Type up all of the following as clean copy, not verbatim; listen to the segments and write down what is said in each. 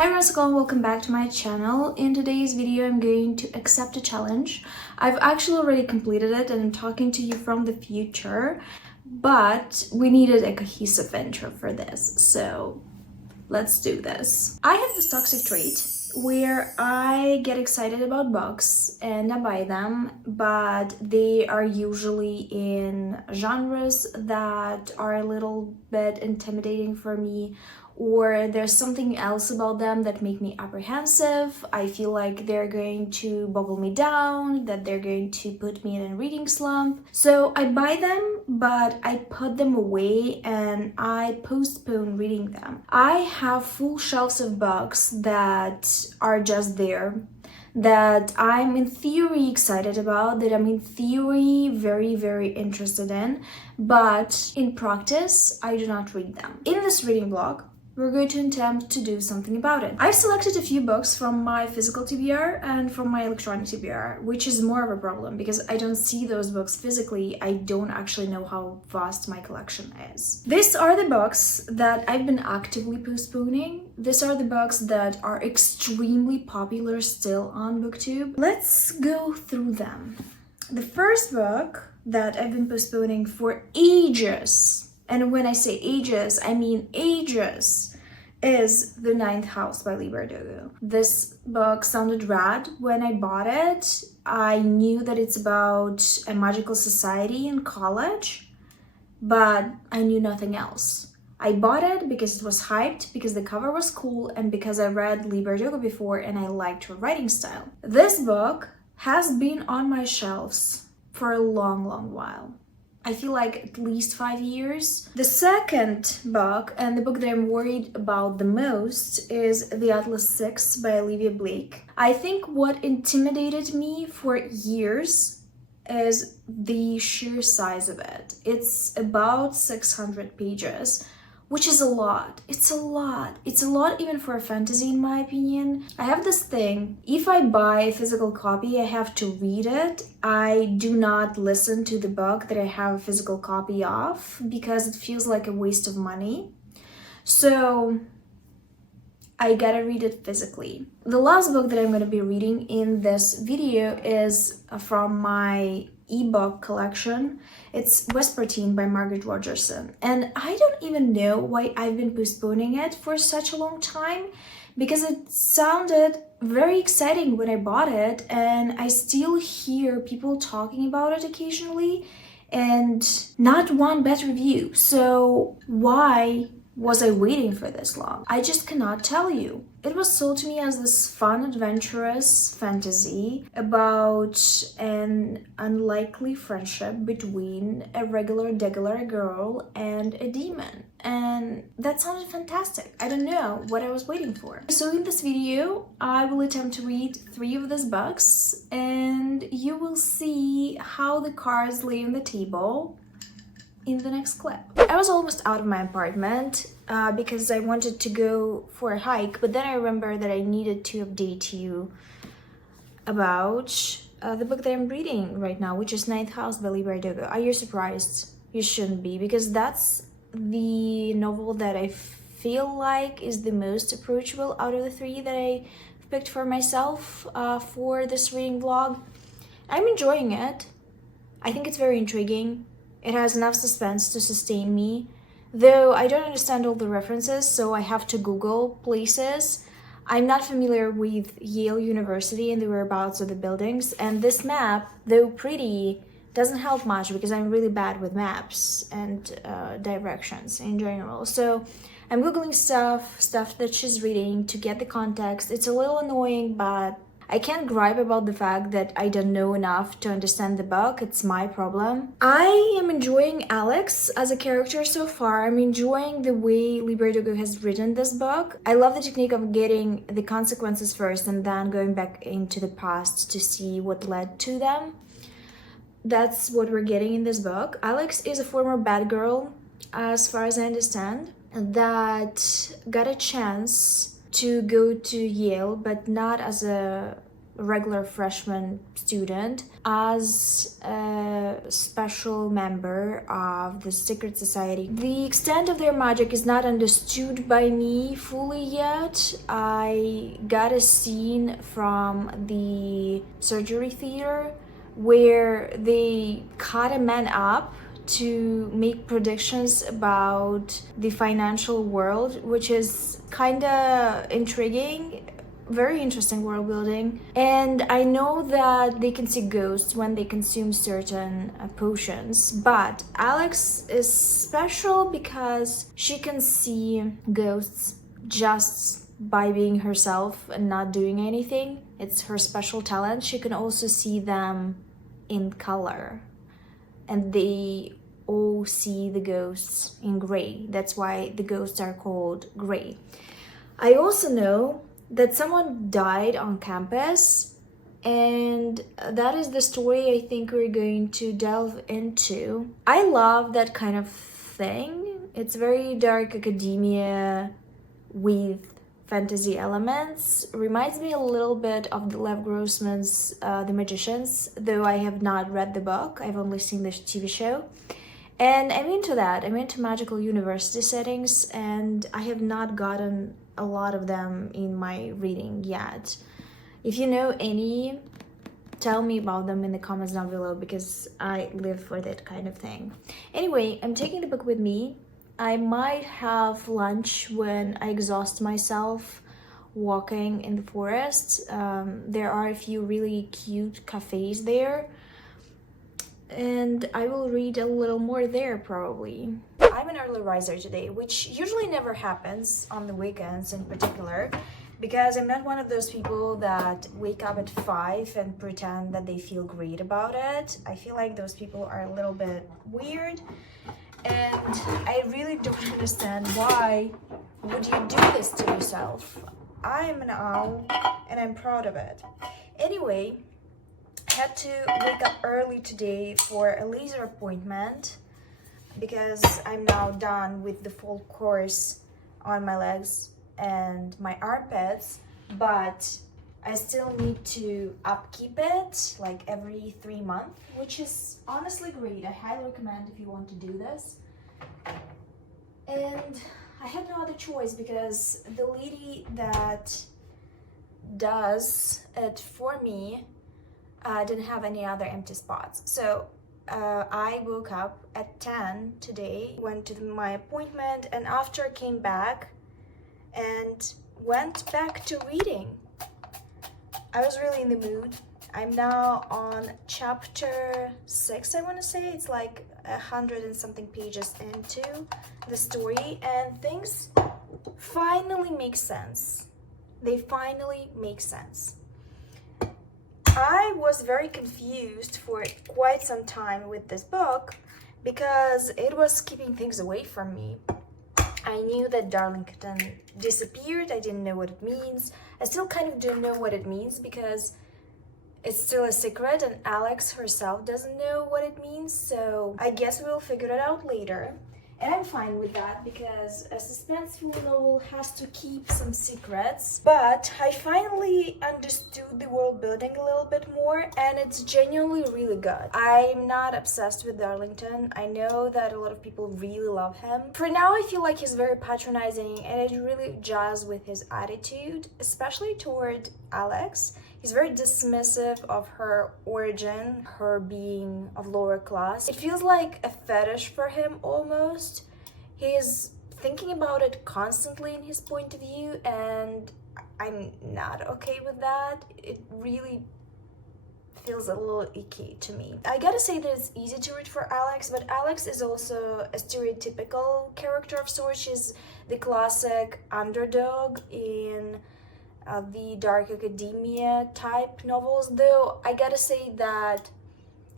Hi everyone, welcome back to my channel. In today's video, I'm going to accept a challenge. I've actually already completed it and I'm talking to you from the future, but we needed a cohesive intro for this, so let's do this. I have this toxic trait where I get excited about books and I buy them, but they are usually in genres that are a little bit intimidating for me, or there's something else about them that make me apprehensive. I feel like they're going to boggle me down, that they're going to put me in a reading slump. So I buy them, but I put them away and I postpone reading them. I have full shelves of books that are just there, that I'm in theory excited about, that I'm in theory very interested in, but in practice, I do not read them. In this reading vlog, we're going to attempt to do something about it. I've selected a few books from my physical TBR and from my electronic TBR, which is more of a problem because I don't see those books physically. I don't actually know how vast my collection is. These are the books that I've been actively postponing. These are the books that are extremely popular still on booktube. Let's go through them. The first book that I've been postponing for ages, and when I say ages, I mean ages, is The Ninth House by 𝕊𝕆ℙ𝕀𝔸𝕃. This book sounded rad when I bought it. I knew that it's about a magical society in college, but I knew nothing else. I bought it because it was hyped, because the cover was cool, and because I read 𝕊𝕆ℙ𝕀𝔸𝕃 before and I liked her writing style. This book has been on my shelves for a long while. I feel like at least 5 years. The second book, and the book that I'm worried about the most, is The Atlas 6 by 𝕊𝕆ℙ𝕀𝔸𝕃. I think what intimidated me for years is the sheer size of it. It's about 600 pages, which is a lot. It's a lot. It's a lot even for a fantasy, in my opinion. I have this thing, if I buy a physical copy, I have to read it. I do not listen to the book that I have a physical copy of because it feels like a waste of money. So I gotta read it physically. The last book that I'm gonna be reading in this video is from my ebook collection. It's Vespertine by Margaret Rogerson, and I don't even know why I've been postponing it for such a long time, because it sounded very exciting when I bought it and I still hear people talking about it occasionally and not one bad review. So why was I waiting for this long? I just cannot tell you. It was sold to me as this fun, adventurous fantasy about an unlikely friendship between a regular girl and a demon. And that sounded fantastic. I don't know what I was waiting for. So in this video, I will attempt to read 3 of these books and you will see how the cards lay on the table in the next clip. I was almost out of my apartment because I wanted to go for a hike, but then I remembered that I needed to update you about the book that I'm reading right now, which is Ninth House by 𝕊𝕆ℙ𝕀𝔸𝕃. Are you surprised? You shouldn't be, because that's the novel that I feel like is the most approachable out of the 3 that I picked for myself for this reading vlog. I'm enjoying it. I think it's very intriguing. It has enough suspense to sustain me, though I don't understand all the references, so I have to Google places. I'm not familiar with Yale University and the whereabouts of the buildings, and this map, though pretty, doesn't help much because I'm really bad with maps and directions in general. So I'm Googling stuff that she's reading to get the context. It's a little annoying, but I can't gripe about the fact that I don't know enough to understand the book. It's my problem. I am enjoying Alex as a character so far. I'm enjoying the way 𝕊𝕆ℙ𝕀𝕀𝕃 has written this book. I love the technique of getting the consequences first and then going back into the past to see what led to them. That's what we're getting in this book. Alex is a former bad girl, as far as I understand, that got a chance to go to Yale, but not as a regular freshman student as a special member of the secret society. The extent of their magic is not understood by me fully yet. I got a scene from the surgery theater where they cut a man up to make predictions about the financial world, which is kind of intriguing. Very interesting world building. And I know that they can see ghosts when they consume certain potions, but Alex is special because she can see ghosts just by being herself and not doing anything. It's her special talent. She can also see them in color, and they all see the ghosts in gray. That's why the ghosts are called gray. I also know that someone died on campus, and that is the story I think we're going to delve into. I love that kind of thing. It's very dark academia with fantasy elements. Reminds me a little bit of the Lev Grossman's The Magicians, though I have not read the book. I've only seen the TV show. And I'm into that. I'm into magical university settings, and I have not gotten a lot of them in my reading yet. If you know any, tell me about them in the comments down below, because I live for that kind of thing. Anyway, I'm taking the book with me. I might have lunch when I exhaust myself walking in the forest. There are a few really cute cafes there, and I will read a little more there probably. I'm an early riser today, which usually never happens on the weekends in particular, because I'm not one of those people that wake up at 5 and pretend that they feel great about it. I feel like those people are a little bit weird, and I really don't understand why would you do this to yourself. I'm an owl and I'm proud of it. Anyway, I had to wake up early today for a laser appointment because I'm now done with the full course on my legs and my armpits, but I still need to upkeep it like every 3 months, which is honestly great. I highly recommend if you want to do this. And I had no other choice because the lady that does it for me didn't have any other empty spots. So I woke up at 10 today, went to my appointment, and after came back and went back to reading. I was really in the mood. I'm now on chapter 6, I want to say. It's like 100 and something pages into the story, and things finally make sense. They finally make sense. I was very confused for quite some time with this book because it was keeping things away from me. I knew that 𝕊𝕊𝕙𝕃 disappeared. I didn't know what it means. I still kind of don't know what it means because it's still a secret and Alex herself doesn't know what it means, so I guess we'll figure it out later. And I'm fine with that because a suspenseful novel has to keep some secrets. But I finally understood the world building a little bit more, and it's genuinely really good. I'm not obsessed with 𝕊𝕊𝕙𝕃. I know that a lot of people really love him. For now, I feel like he's very patronizing, and it really jives with his attitude, especially toward Alex. He's very dismissive of her origin, her being of lower class. It feels like a fetish for him almost. He's thinking about it constantly in his point of view, and I'm not okay with that. It really feels a little icky to me. I gotta say that it's easy to read for Alex, but Alex is also a stereotypical character of sorts. She's the classic underdog in the dark academia type novels, though I gotta say that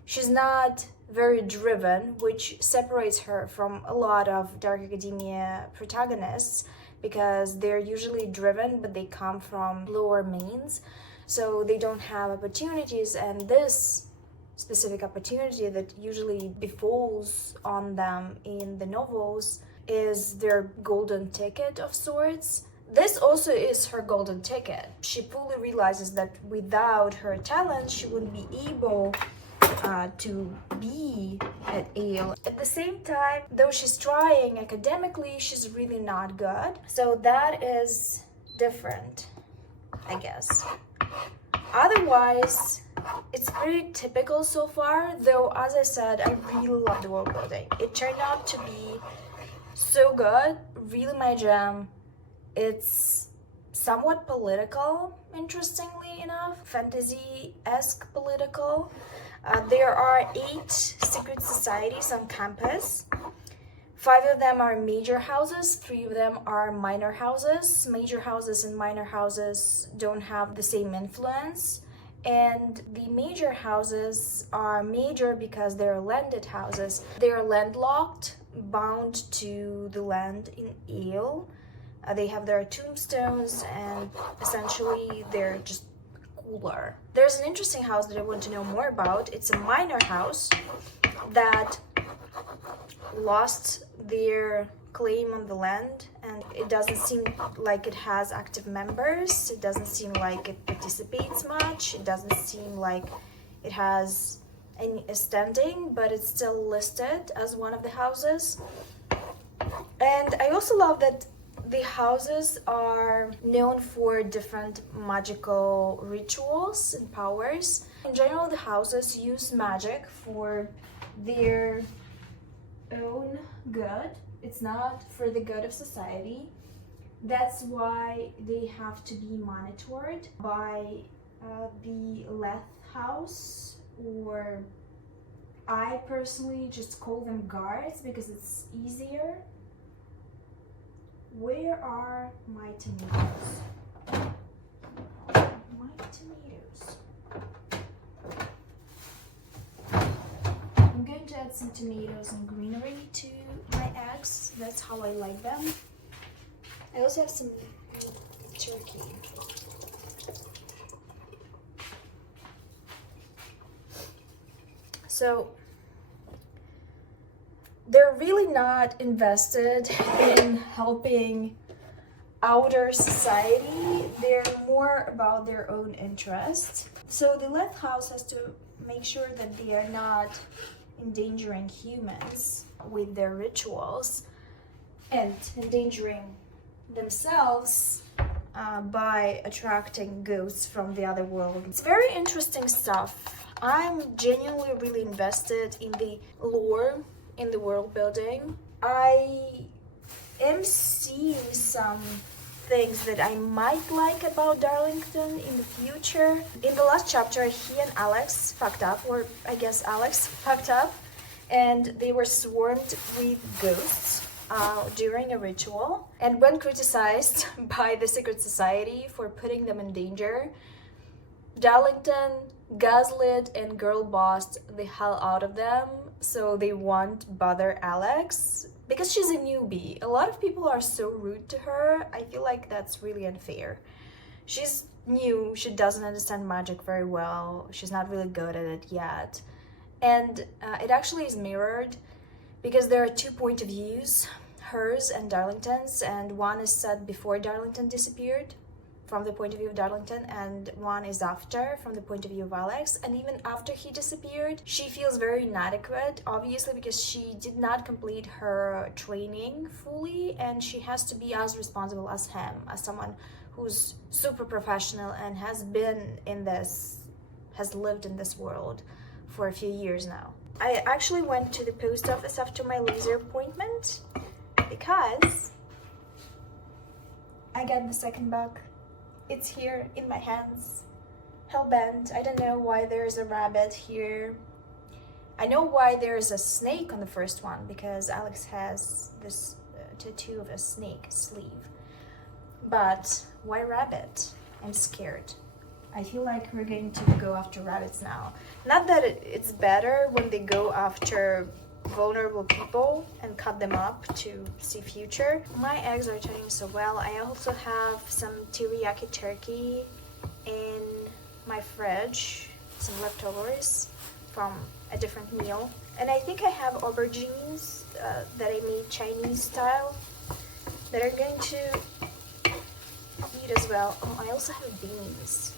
she's not very driven, which separates her from a lot of dark academia protagonists because they're usually driven but they come from lower means, so they don't have opportunities, and this specific opportunity that usually befalls on them in the novels is their golden ticket of sorts. this also is her golden ticket. She fully realizes that without her talent, she wouldn't be able to be at Yale. At the same time, though she's trying academically, she's really not good. So that is different, I guess. Otherwise, it's pretty typical so far, though as I said, I really love the world building. It turned out to be so good, really my jam. It's somewhat political, interestingly enough, fantasy-esque political. There are 8 secret societies on campus. 5 of them are major houses, 3 of them are minor houses. Major houses and minor houses don't have the same influence. And the major houses are major because they're landed houses. They're landlocked, bound to the land in Yale. They have their tombstones, and essentially they're just cooler. There's an interesting house that I want to know more about. It's a minor house that lost their claim on the land, and it doesn't seem like it has active members. It doesn't seem like it participates much. It doesn't seem like it has any standing, but it's still listed as one of the houses. And I also love that the houses are known for different magical rituals and powers. In general, the houses use magic for their own good. It's not for the good of society. That's why they have to be monitored by the Leth house, or I personally just call them guards because it's easier. Where are my tomatoes? My tomatoes. I'm going to add some tomatoes and greenery to my eggs. That's how I like them. I also have some turkey. So they're really not invested in helping outer society. They're more about their own interests. So the Leth house has to make sure that they are not endangering humans with their rituals and endangering themselves by attracting ghosts from the other world. It's very interesting stuff. I'm genuinely really invested in the lore, in the world building. I am seeing some things that I might like about Darlington in the future. In the last chapter, he and Alex fucked up, or I guess Alex fucked up, and they were swarmed with ghosts during a ritual. And when criticized by the secret society for putting them in danger, Darlington gaslit and girl bossed the hell out of them, so they won't bother Alex because she's a newbie. A lot of people are so rude to her. I feel like that's really unfair. She's new, she doesn't understand magic very well, she's not really good at it yet. And it actually is mirrored because there are 2 point of views, hers and Darlington's, and one is set before Darlington disappeared, from the point of view of Darlington, and one is after, from the point of view of Alex. And even after he disappeared, she feels very inadequate, obviously because she did not complete her training fully, and she has to be as responsible as him, as someone who's super professional and has been in this, has lived in this world for a few years now. I actually went to the post office after my laser appointment because I got the second book. It's here in my hands, hellbent. I don't know why there's a rabbit here. I know why there's a snake on the first one, because Alex has this tattoo of a snake sleeve. But why rabbit? I'm scared. I feel like we're going to go after rabbits now. Not that it's better when they go after vulnerable people and cut them up to see future. My eggs are turning so well. I also have some teriyaki turkey in my fridge, some leftovers from a different meal. And I think I have aubergines that I made Chinese style that are going to eat as well. Oh, I also have beans.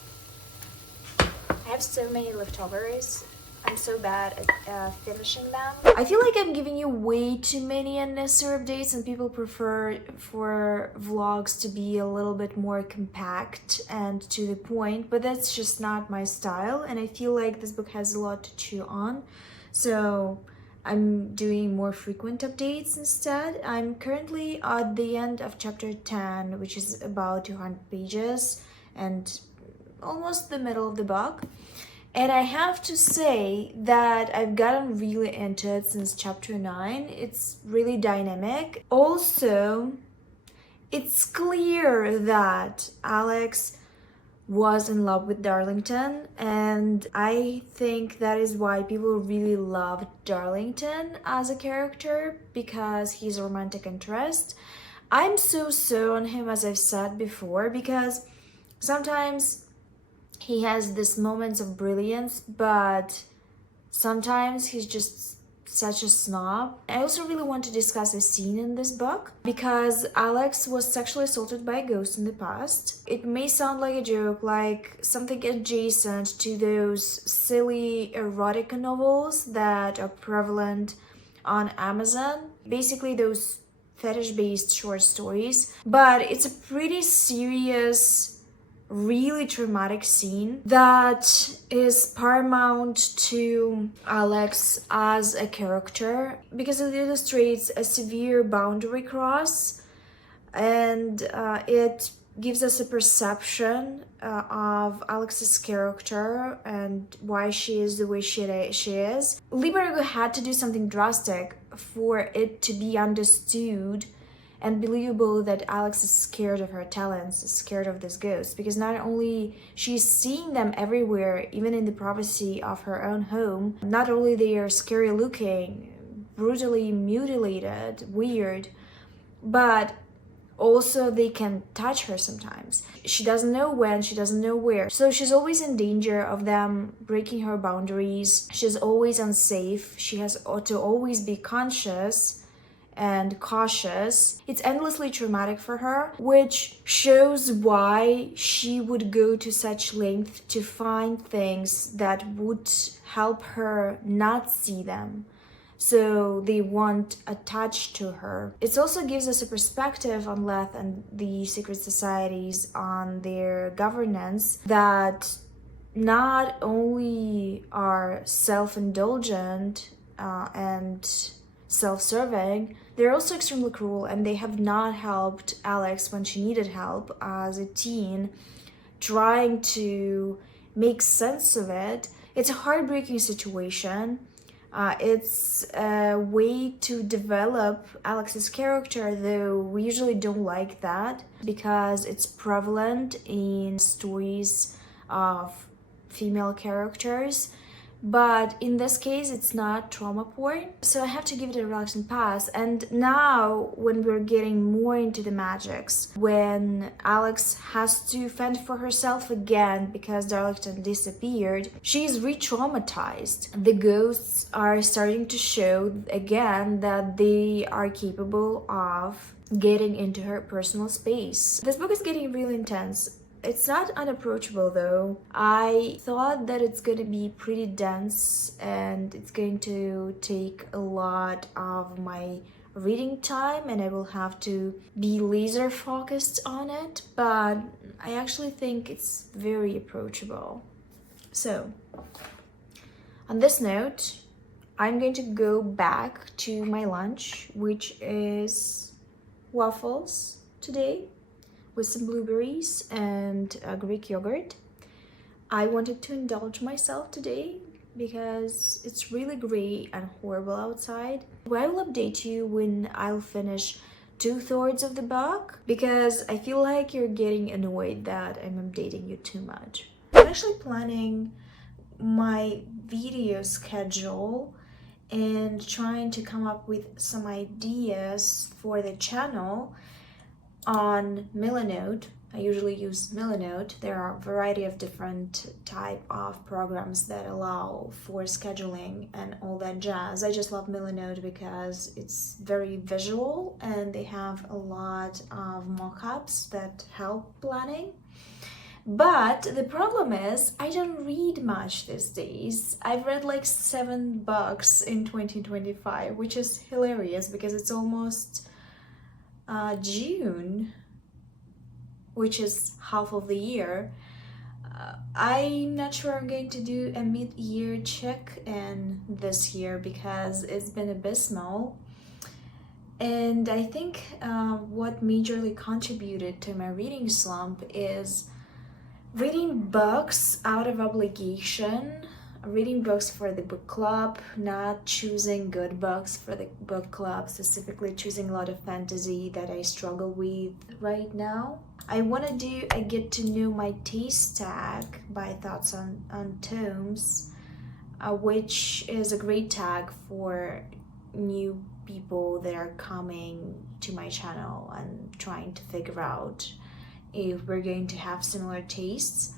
I have so many leftovers. I'm so bad at finishing them. I feel like I'm giving you way too many unnecessary updates, and people prefer for vlogs to be a little bit more compact and to the point, but that's just not my style, and I feel like this book has a lot to chew on, so I'm doing more frequent updates instead. I'm currently at the end of chapter 10, which is about 200 pages and almost the middle of the book. And I have to say that I've gotten really into it since chapter 9. It's really dynamic. Also, it's clear that Alex was in love with Darlington, and I think that is why people really loved Darlington as a character, because he's a romantic interest. I'm so on him, as I've said before, because sometimes he has these moments of brilliance, but sometimes he's just such a snob. I also really want to discuss a scene in this book, because Alex was sexually assaulted by a ghost in the past. It may sound like a joke, like something adjacent to those silly erotica novels that are prevalent on Amazon. Basically those fetish-based short stories. But it's a pretty serious, really traumatic scene that is paramount to Alex as a character, because it illustrates a severe boundary cross, and it gives us a perception of Alex's character and why she is the way she is. 𝕊𝕆𝕀𝕀𝕇 had to do something drastic for it to be understood and believable that Alex is scared of her talents, is scared of this ghost, because not only she's seeing them everywhere, even in the privacy of her own home, not only they are scary looking, brutally mutilated, weird, but also they can touch her sometimes. She doesn't know when, she doesn't know where, so she's always in danger of them breaking her boundaries. She's always unsafe. She has to always be conscious and cautious. It's endlessly traumatic for her, which shows why she would go to such length to find things that would help her not see them, so they won't attach to her. It also gives us a perspective on 𝕊𝕊 and the secret societies, on their governance, that not only are self-indulgent and self-serving, they're also extremely cruel, and they have not helped Alex when she needed help as a teen, trying to make sense of it. It's a heartbreaking situation. It's a way to develop Alex's character, though we usually don't like that because it's prevalent in stories of female characters. But in this case, it's not trauma porn, so I have to give it a reluctant pass. And now, when we're getting more into the magics, when Alex has to fend for herself again because Darlington disappeared, she's re-traumatized. The ghosts are starting to show again that they are capable of getting into her personal space. This book is getting really intense. It's not unapproachable though. I thought that it's going to be pretty dense and it's going to take a lot of my reading time and I will have to be laser focused on it, but I actually think it's very approachable. So, on this note, I'm going to go back to my lunch, which is waffles today, with some blueberries and Greek yogurt. I wanted to indulge myself today because it's really gray and horrible outside. I will update you when I'll finish 2/3 of the book, because I feel like you're getting annoyed that I'm updating you too much. I'm actually planning my video schedule and trying to come up with some ideas for the channel on Milanote. I usually use Milanote. There are a variety of different type of programs that allow for scheduling and all that jazz. I just love Milanote because it's very visual and they have a lot of mock-ups that help planning. But the problem is I don't read much these days. I've read like 7 books in 2025, which is hilarious because it's almost June, which is half of the year. I'm not sure I'm going to do a mid-year check-in this year because it's been abysmal. And I think what majorly contributed to my reading slump is reading books out of obligation, reading books for the book club, not choosing good books for the book club, specifically choosing a lot of fantasy that I struggle with right now. I want to do a get to know my taste tag by Thoughts on Tomes, which is a great tag for new people that are coming to my channel and trying to figure out if we're going to have similar tastes.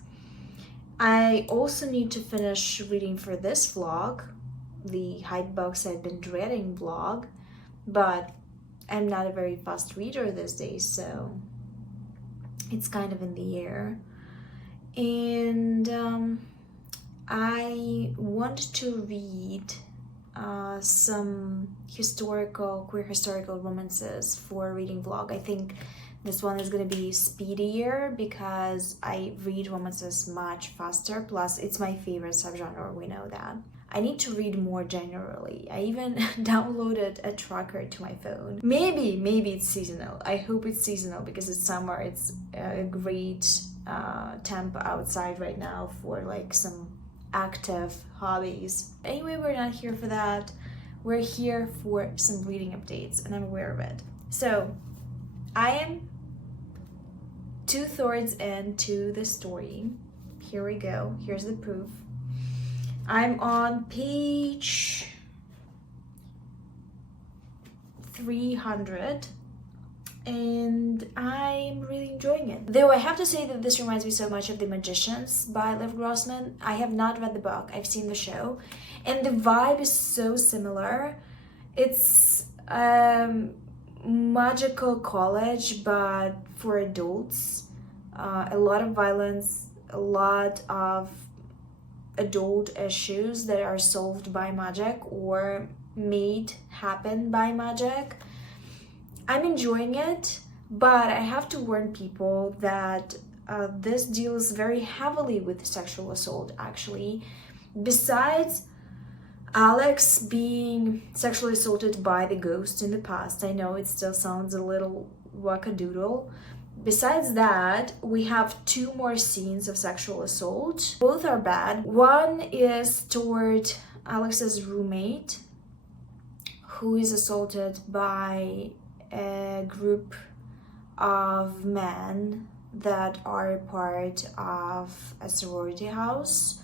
I also need to finish reading for this vlog, the Hide Books I've Been Dreading vlog, but I'm not a very fast reader these days, so it's kind of in the air. And I want to read some queer historical romances for a reading vlog. I think this one is going to be speedier because I read romances much faster, plus it's my favorite subgenre, we know that. I need to read more generally. I even downloaded a tracker to my phone. Maybe it's seasonal. I hope it's seasonal because it's summer. It's a great temp outside right now for like some active hobbies. Anyway, we're not here for that. We're here for some reading updates and I'm aware of it. So I am 2/3 into the story. Here we go. Here's the proof. I'm on page 300 and I'm really enjoying it. Though I have to say that this reminds me so much of The Magicians by Liv Grossman. I have not read the book, I've seen the show, and the vibe is so similar. It's magical college but for adults. A lot of violence, a lot of adult issues that are solved by magic or made happen by magic. I'm enjoying it, but I have to warn people that this deals very heavily with sexual assault, actually. Besides Alex being sexually assaulted by the ghost in the past, I know it still sounds a little wackadoodle. Besides that, we have 2 more scenes of sexual assault. Both are bad. One is toward Alex's roommate, who is assaulted by a group of men that are part of a sorority house.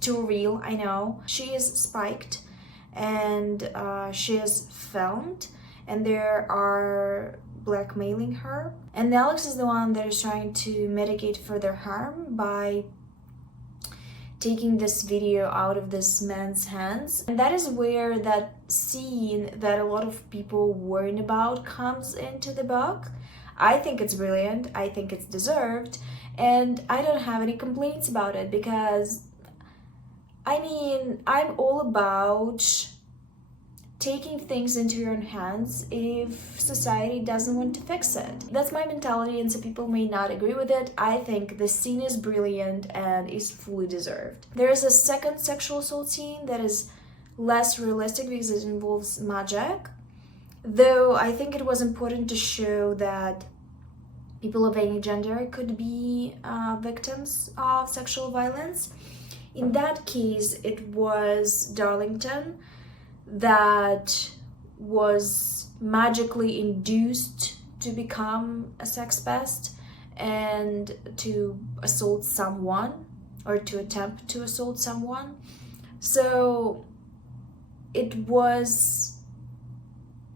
Too real, I know. She is spiked and she is filmed and there are blackmailing her. And Alex is the one that is trying to mitigate further harm by taking this video out of this man's hands. And that is where that scene that a lot of people warn about comes into the book. I think it's brilliant, I think it's deserved, and I don't have any complaints about it because, I mean, I'm all about taking things into your own hands if society doesn't want to fix it. That's my mentality, and some people may not agree with it. I think the scene is brilliant and is fully deserved. There is a second sexual assault scene that is less realistic because it involves magic, though I think it was important to show that people of any gender could be victims of sexual violence. In that case, it was Darlington that was magically induced to become a sex pest and to assault someone or to attempt to assault someone. So it was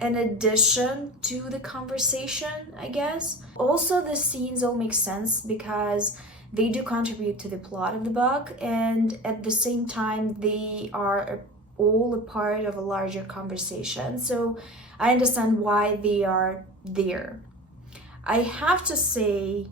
an addition to the conversation, I guess. Also, the scenes all make sense because they do contribute to the plot of the book, and at the same time they are all a part of a larger conversation, so I understand why they are there. I have to say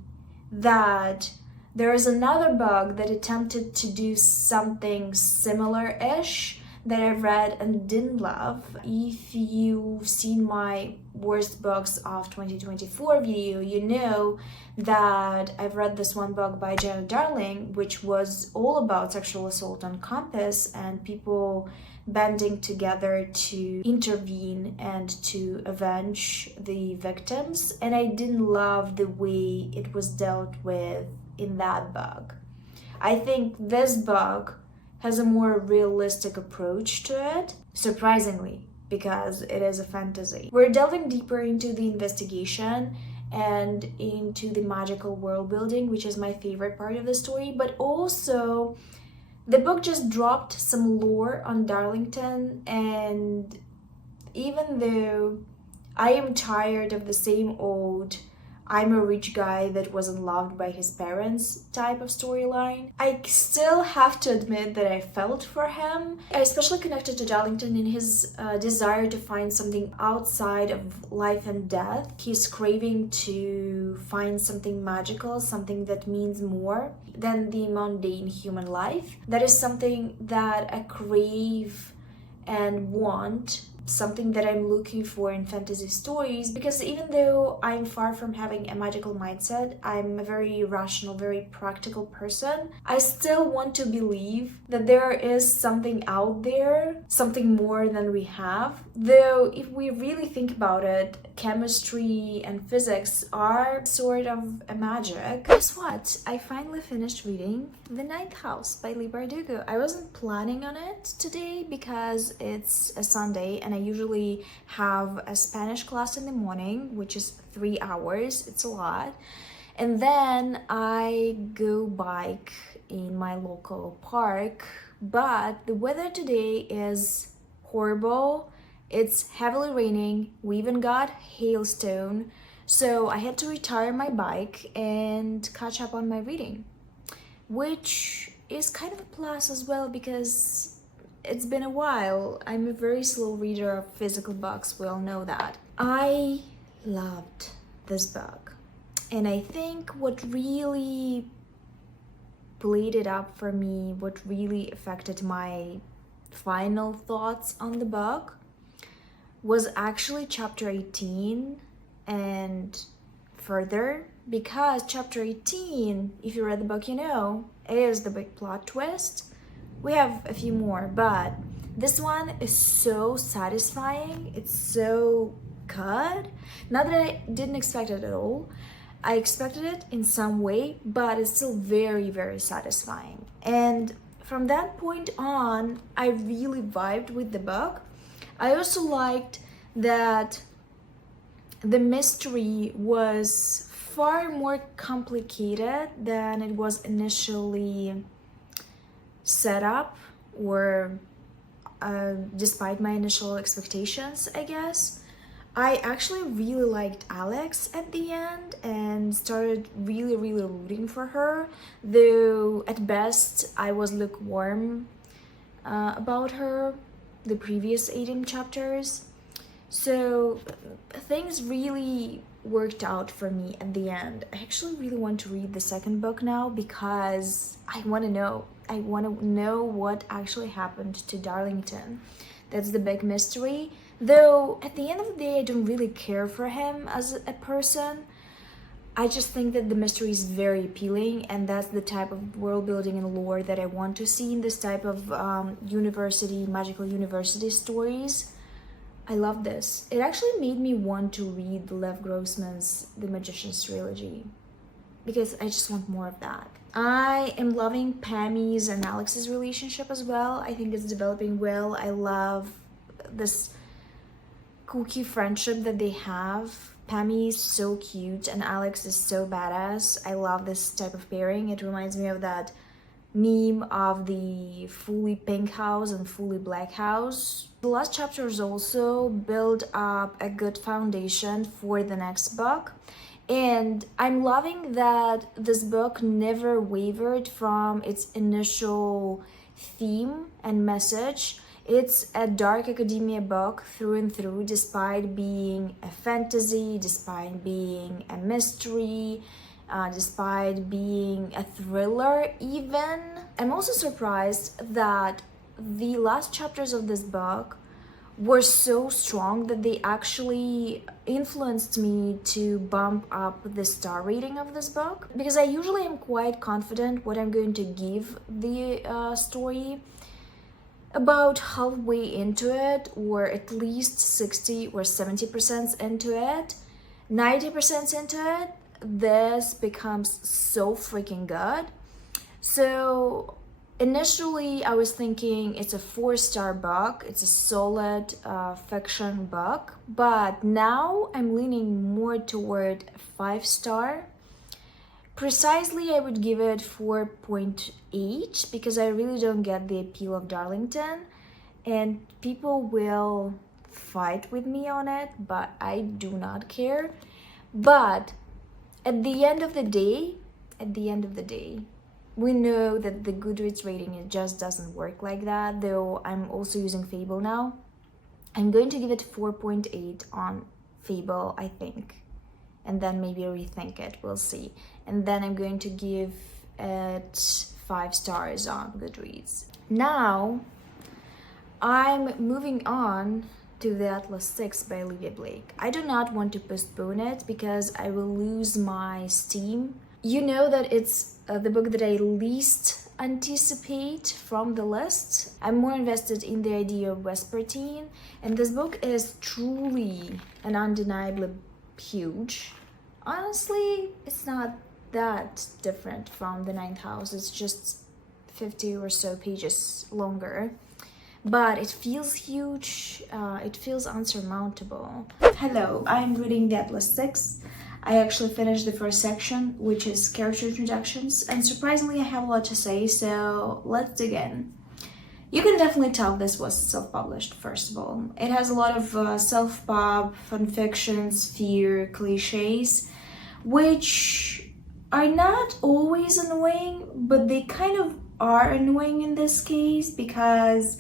that there is another book that attempted to do something similar-ish that I read and didn't love. If you've seen my worst books of 2024 video, you know that I've read this one book by Jenna Darling, which was all about sexual assault on campus and people banding together to intervene and to avenge the victims. And I didn't love the way it was dealt with in that book. I think this book has a more realistic approach to it, surprisingly, because it is a fantasy. We're delving deeper into the investigation and into the magical world building, which is my favorite part of the story, but also the book just dropped some lore on Darlington, and even though I am tired of the same old I'm a rich guy that wasn't loved by his parents type of storyline, I still have to admit that I felt for him. I especially connected to Darlington in his desire to find something outside of life and death. His craving to find something magical, something that means more than the mundane human life. That is something that I crave and want, something that I'm looking for in fantasy stories, because even though I'm far from having a magical mindset, I'm a very rational, very practical person, I still want to believe that there is something out there, something more than we have. Though if we really think about it, chemistry and physics are sort of a magic. Guess what? I finally finished reading The Ninth House by 𝕊𝕆 Bardugo. I wasn't planning on it today because it's a Sunday and I usually have a Spanish class in the morning, which is 3 hours. It's a lot. And then I go bike in my local park, but the weather today is horrible. It's heavily raining. We even got hailstone. So I had to retire my bike and catch up on my reading, which is kind of a plus as well because it's been a while. I'm a very slow reader of physical books, we all know that. I loved this book, and I think what really played it up for me, what really affected my final thoughts on the book, was actually chapter 18 and further, because chapter 18, if you read the book you know, is the big plot twist. We have a few more, but this one is so satisfying. It's so good. Not that I didn't expect it at all. I expected it in some way, but it's still very, very satisfying. And from that point on, I really vibed with the book. I also liked that the mystery was far more complicated than it was initially set up, or despite my initial expectations, I guess. I actually really liked Alex at the end and started really rooting for her, though at best I was lukewarm about her the previous 18 chapters. So things really worked out for me at the end. I actually really want to read the second book now because I want to know. I want to know what actually happened to Darlington. That's the big mystery. Though at the end of the day, I don't really care for him as a person. I just think that the mystery is very appealing, and that's the type of world building and lore that I want to see in this type of magical university stories. I love this. It actually made me want to read Lev Grossman's The Magician's Trilogy, because I just want more of that. I am loving Pammy's and Alex's relationship as well. I think it's developing well. I love this kooky friendship that they have. Pammy is so cute and Alex is so badass. I love this type of pairing. It reminds me of that meme of the fully pink house and fully black house. The last chapters also build up a good foundation for the next book. And I'm loving that this book never wavered from its initial theme and message. It's a dark academia book through and through, despite being a fantasy, despite being a mystery, despite being a thriller even. I'm also surprised that the last chapters of this book were so strong that they actually influenced me to bump up the star rating of this book, because I usually am quite confident what I'm going to give the story about halfway into it, or at least 60 or 70% into it. 90% into it, this becomes so freaking good. So initially, I was thinking it's a 4-star book, it's a solid fiction book, but now I'm leaning more toward 5-star. Precisely, I would give it 4.8 because I really don't get the appeal of Darlington, and people will fight with me on it, but I do not care. But at the end of the day, we know that the Goodreads rating, it just doesn't work like that, though I'm also using Fable now. I'm going to give it 4.8 on Fable, I think, and then maybe rethink it, we'll see. And then I'm going to give it 5 stars on Goodreads. Now, I'm moving on to the 𝕊𝕊𝕀𝔸 by 𝕊𝕆ℙ𝕀𝔸. I do not want to postpone it because I will lose my steam. You know that it's the book that I least anticipate from the list. I'm more invested in the idea of Vespertine, and this book is truly and undeniably huge. Honestly, it's not that different from the 9th house. It's just 50 or so pages longer, but it feels huge. It feels unsurmountable. Hello, I'm reading the 𝕊𝕊𝕀𝔸. I actually finished the first section, which is character introductions, and surprisingly I have a lot to say, so let's dig in. You can definitely tell this was self-published, first of all. It has a lot of self-pub, fanfiction, sphere, cliches, which are not always annoying, but they kind of are annoying in this case because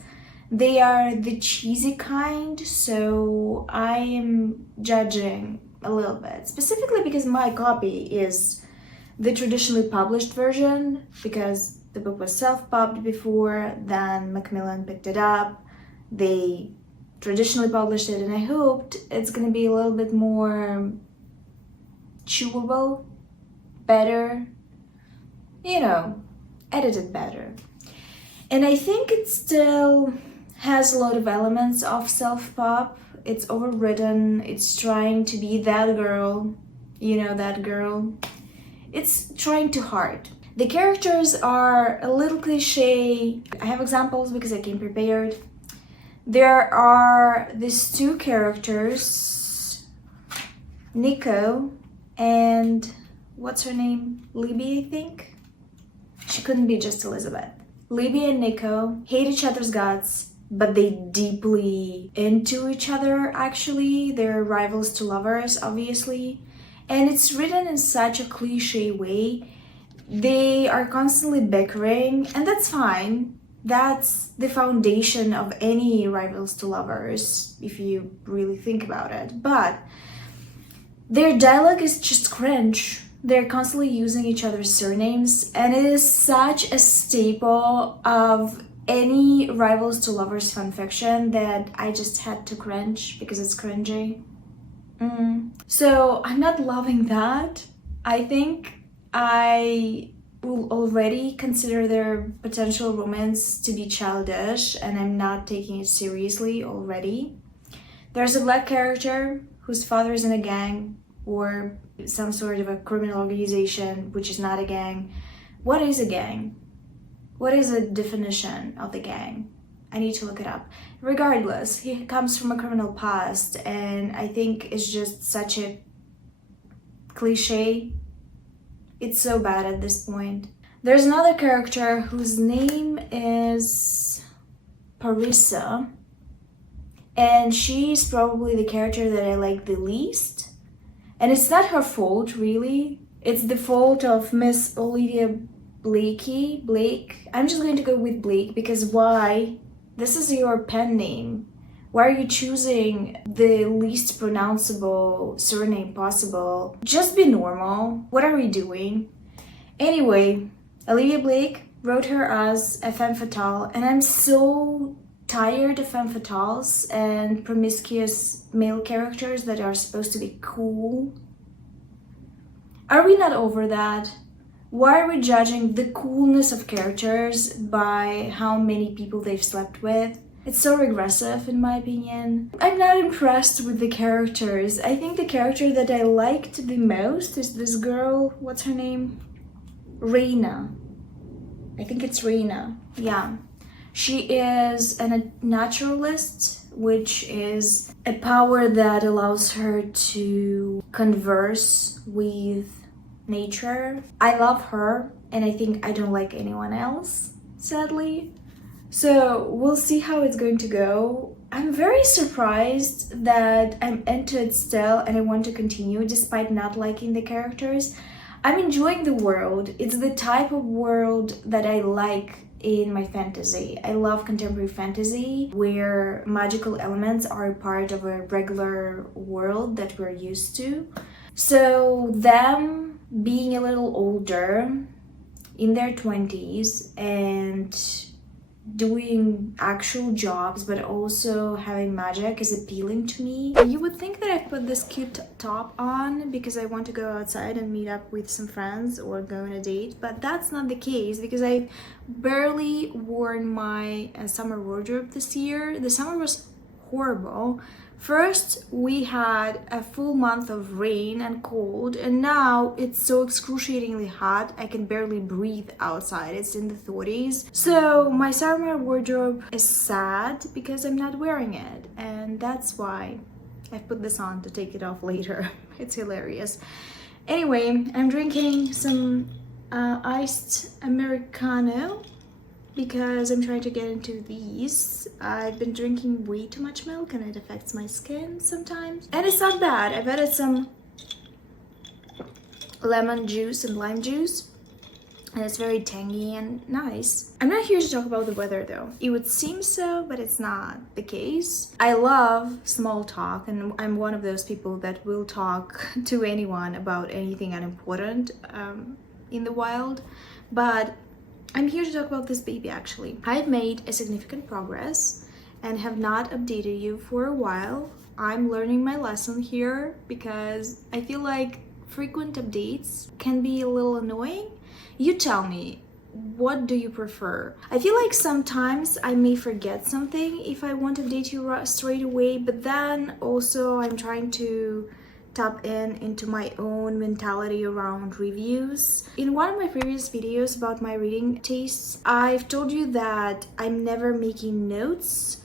they are the cheesy kind, so I am judging a little bit, specifically because my copy is the traditionally published version, because the book was self-pubbed before, then Macmillan picked it up, they traditionally published it, and I hoped it's gonna be a little bit more chewable, better, you know, edited better. And I think it still has a lot of elements of self-pub. It's overwritten, it's trying to be that girl, you know, that girl. It's trying too hard. The characters are a little cliche. I have examples because I came prepared. There are these 2 characters, Nico and what's her name? Libby, I think? She couldn't be just Elizabeth. Libby and Nico hate each other's guts, but they deeply into each other, actually. They're rivals to lovers, obviously. And it's written in such a cliche way. They are constantly bickering, and that's fine. That's the foundation of any rivals to lovers, if you really think about it. But their dialogue is just cringe. They're constantly using each other's surnames, and it is such a staple of any rivals to lovers fanfiction that I just had to cringe because it's cringy. So I'm not loving that. I think I will already consider their potential romance to be childish, and I'm not taking it seriously already. There's a black character whose father is in a gang or some sort of a criminal organization, which is not a gang. What is a gang? What is the definition of the gang? I need to look it up. Regardless, he comes from a criminal past, and I think it's just such a cliche. It's so bad at this point. There's another character whose name is Parisa, and she's probably the character that I like the least. And it's not her fault, really. It's the fault of Miss Olivia Blake. I'm just going to go with Blake because why? This is your pen name. Why are you choosing the least pronounceable surname possible? Just be normal. What are we doing? Anyway, Olivia Blake wrote her as a femme fatale, and I'm so tired of femme fatales and promiscuous male characters that are supposed to be cool. Are we not over that? Why are we judging the coolness of characters by how many people they've slept with? It's so regressive in my opinion. I'm not impressed with the characters. I think the character that I liked the most is this girl, what's her name? 𝕊𝕊𝕙. I think it's 𝕊𝕊𝕙. Yeah. She is a naturalist, which is a power that allows her to converse with nature. I love her, and I think I don't like anyone else, sadly. So we'll see how it's going to go. I'm very surprised that I'm into it still and I want to continue despite not liking the characters. I'm enjoying the world. It's the type of world that I like in my fantasy. I love contemporary fantasy where magical elements are a part of a regular world that we're used to. So them being a little older, in their 20s, and doing actual jobs but also having magic is appealing to me. You would think that I put this cute top on because I want to go outside and meet up with some friends or go on a date, but that's not the case because I've barely worn my summer wardrobe this year. The summer was horrible. First, we had a full month of rain and cold, and now it's so excruciatingly hot I can barely breathe outside. It's in the 30s. So my summer wardrobe is sad because I'm not wearing it, and that's why I put this on to take it off later. It's hilarious. Anyway, I'm drinking some iced Americano because I'm trying to get into these. I've been drinking way too much milk and it affects my skin sometimes. And it's not bad. I've added some lemon juice and lime juice and it's very tangy and nice. I'm not here to talk about the weather though. It would seem so, but it's not the case. I love small talk and I'm one of those people that will talk to anyone about anything unimportant in the wild. But I'm here to talk about this baby actually. I've made a significant progress and have not updated you for a while. I'm learning my lesson here because I feel like frequent updates can be a little annoying. You tell me, what do you prefer? I feel like sometimes I may forget something if I want to update you straight away, but then also I'm trying to tap into my own mentality around reviews. In one of my previous videos about my reading tastes, I've told you that I'm never making notes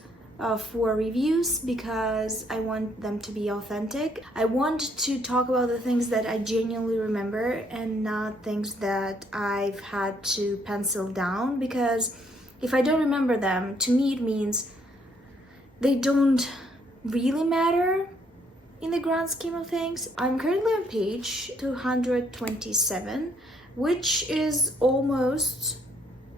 for reviews because I want them to be authentic. I want to talk about the things that I genuinely remember and not things that I've had to pencil down, because if I don't remember them, to me it means they don't really matter in the grand scheme of things. I'm currently on page 227, which is almost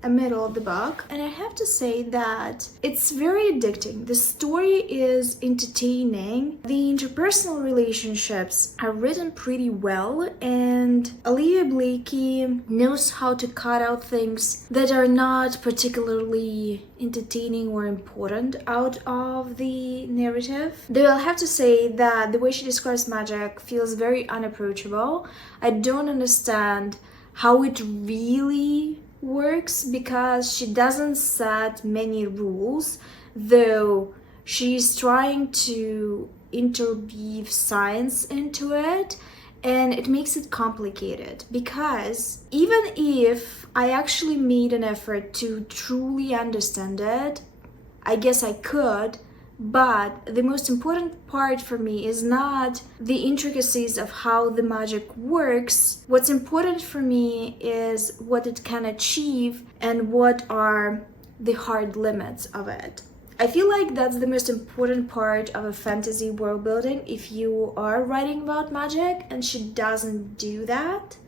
a middle of the book, and I have to say that it's very addicting. The story is entertaining, the interpersonal relationships are written pretty well, and Olivia Blake knows how to cut out things that are not particularly entertaining or important out of the narrative. Though I'll have to say that the way she describes magic feels very unapproachable. I don't understand how it really works because she doesn't set many rules, though she's trying to interweave science into it, and it makes it complicated because even if I actually made an effort to truly understand it, I guess I could, But the most important part for me is not the intricacies of how the magic works. What's important for me is what it can achieve and what are the hard limits of it. I feel like that's the most important part of a fantasy world building if you are writing about magic, and she doesn't do that.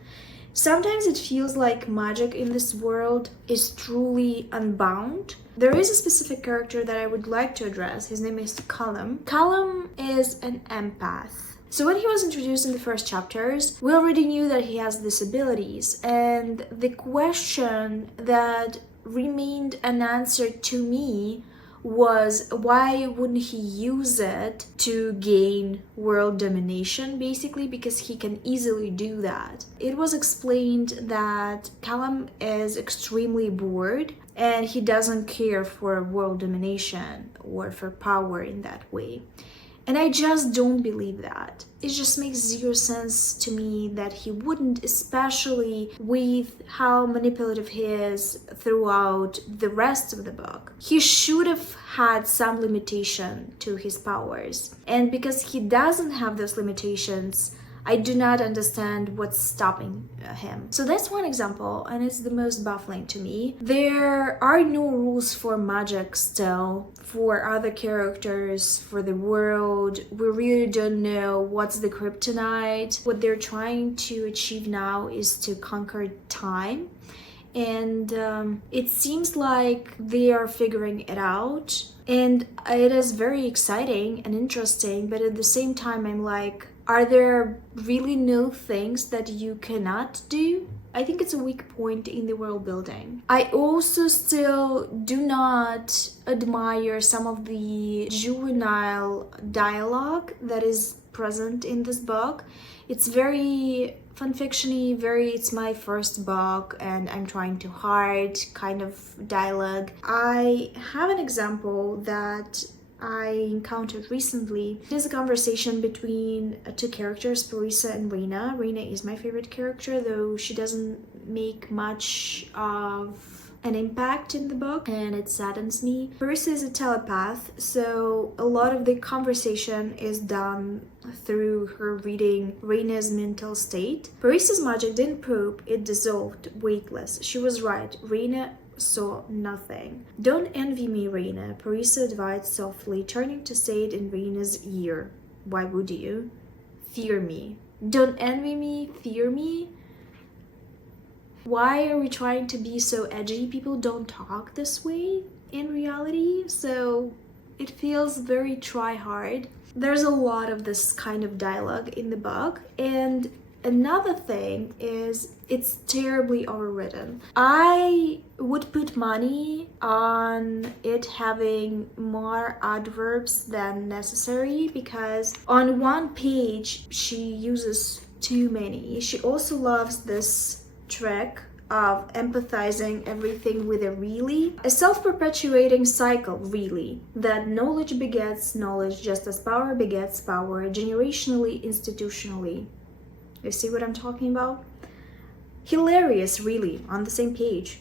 Sometimes it feels like magic in this world is truly unbound. There is a specific character that I would like to address. His name is 𝕊𝕐𝕋. 𝕊𝕐𝕋 is an empath. So when he was introduced in the first chapters, we already knew that he has these abilities, and the question that remained unanswered to me was why wouldn't he use it to gain world domination, basically, because he can easily do that. It was explained that 𝕊𝕐𝕋 is extremely bored and he doesn't care for world domination or for power in that way. And I just don't believe that. It just makes zero sense to me that he wouldn't, especially with how manipulative he is throughout the rest of the book. He should have had some limitation to his powers. And because he doesn't have those limitations, I do not understand what's stopping him. So that's one example, and it's the most baffling to me. There are no rules for magic still, for other characters, for the world. We really don't know what's the kryptonite. What they're trying to achieve now is to conquer time. And it seems like they are figuring it out. And it is very exciting and interesting, but at the same time, I'm like, are there really no things that you cannot do? I think it's a weak point in the world building. I also still do not admire some of the juvenile dialogue that is present in this book. It's very fanfiction-y, it's my first book and I'm trying too hard kind of dialogue. I have an example that I encountered recently. It is a conversation between two characters, 𝕊𝕆ℎ𝕀𝔸𝕃 and 𝕊𝕊𝕃. 𝕊𝕊𝕃 is my favorite character, though she doesn't make much of an impact in the book, and it saddens me. 𝕊𝕆ℎ𝕀𝕃 is a telepath, so a lot of the conversation is done through her reading 𝕊𝕃𝕋's mental state. 𝕊𝕆ℎ's magic didn't poop, it dissolved, weightless. She was right, 𝕊𝕃 saw nothing. Don't envy me, 𝕊𝕃, 𝕊𝕆ℎ advised softly, turning to say it in 𝕊𝕃's ear. Why would you? Fear me. Don't envy me, fear me? Why are we trying to be so edgy? People don't talk this way in reality, so it feels very try-hard. There's a lot of this kind of dialogue in the book, and another thing is it's terribly overwritten. I would put money on it having more adverbs than necessary, because on one page she uses too many. She also loves this trick of empathizing everything with a really. A self-perpetuating cycle, really, that knowledge begets knowledge just as power begets power, generationally, institutionally. You see what I'm talking about? Hilarious, really, on the same page.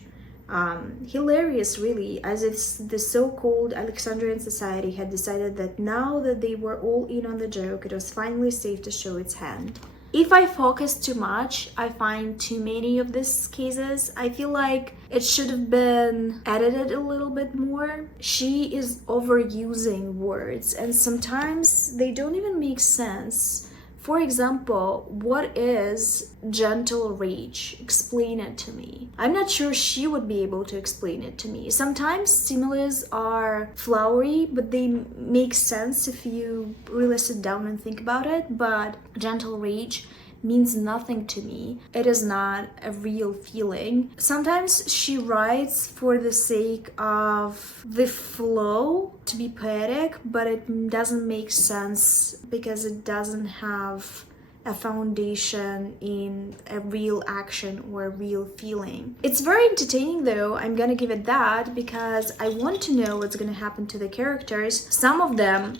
Hilarious, really, as if the so-called Alexandrian society had decided that now that they were all in on the joke, it was finally safe to show its hand. If I focus too much, I find too many of these cases. I feel like it should have been edited a little bit more. She is overusing words, and sometimes they don't even make sense. For example, what is gentle rage? Explain it to me. I'm not sure she would be able to explain it to me. Sometimes similes are flowery, but they make sense if you really sit down and think about it. But gentle rage means nothing to me. It is not a real feeling. Sometimes she writes for the sake of the flow, to be poetic, but it doesn't make sense because it doesn't have a foundation in a real action or a real feeling. It's very entertaining though, I'm gonna give it that, because I want to know what's gonna happen to the characters. Some of them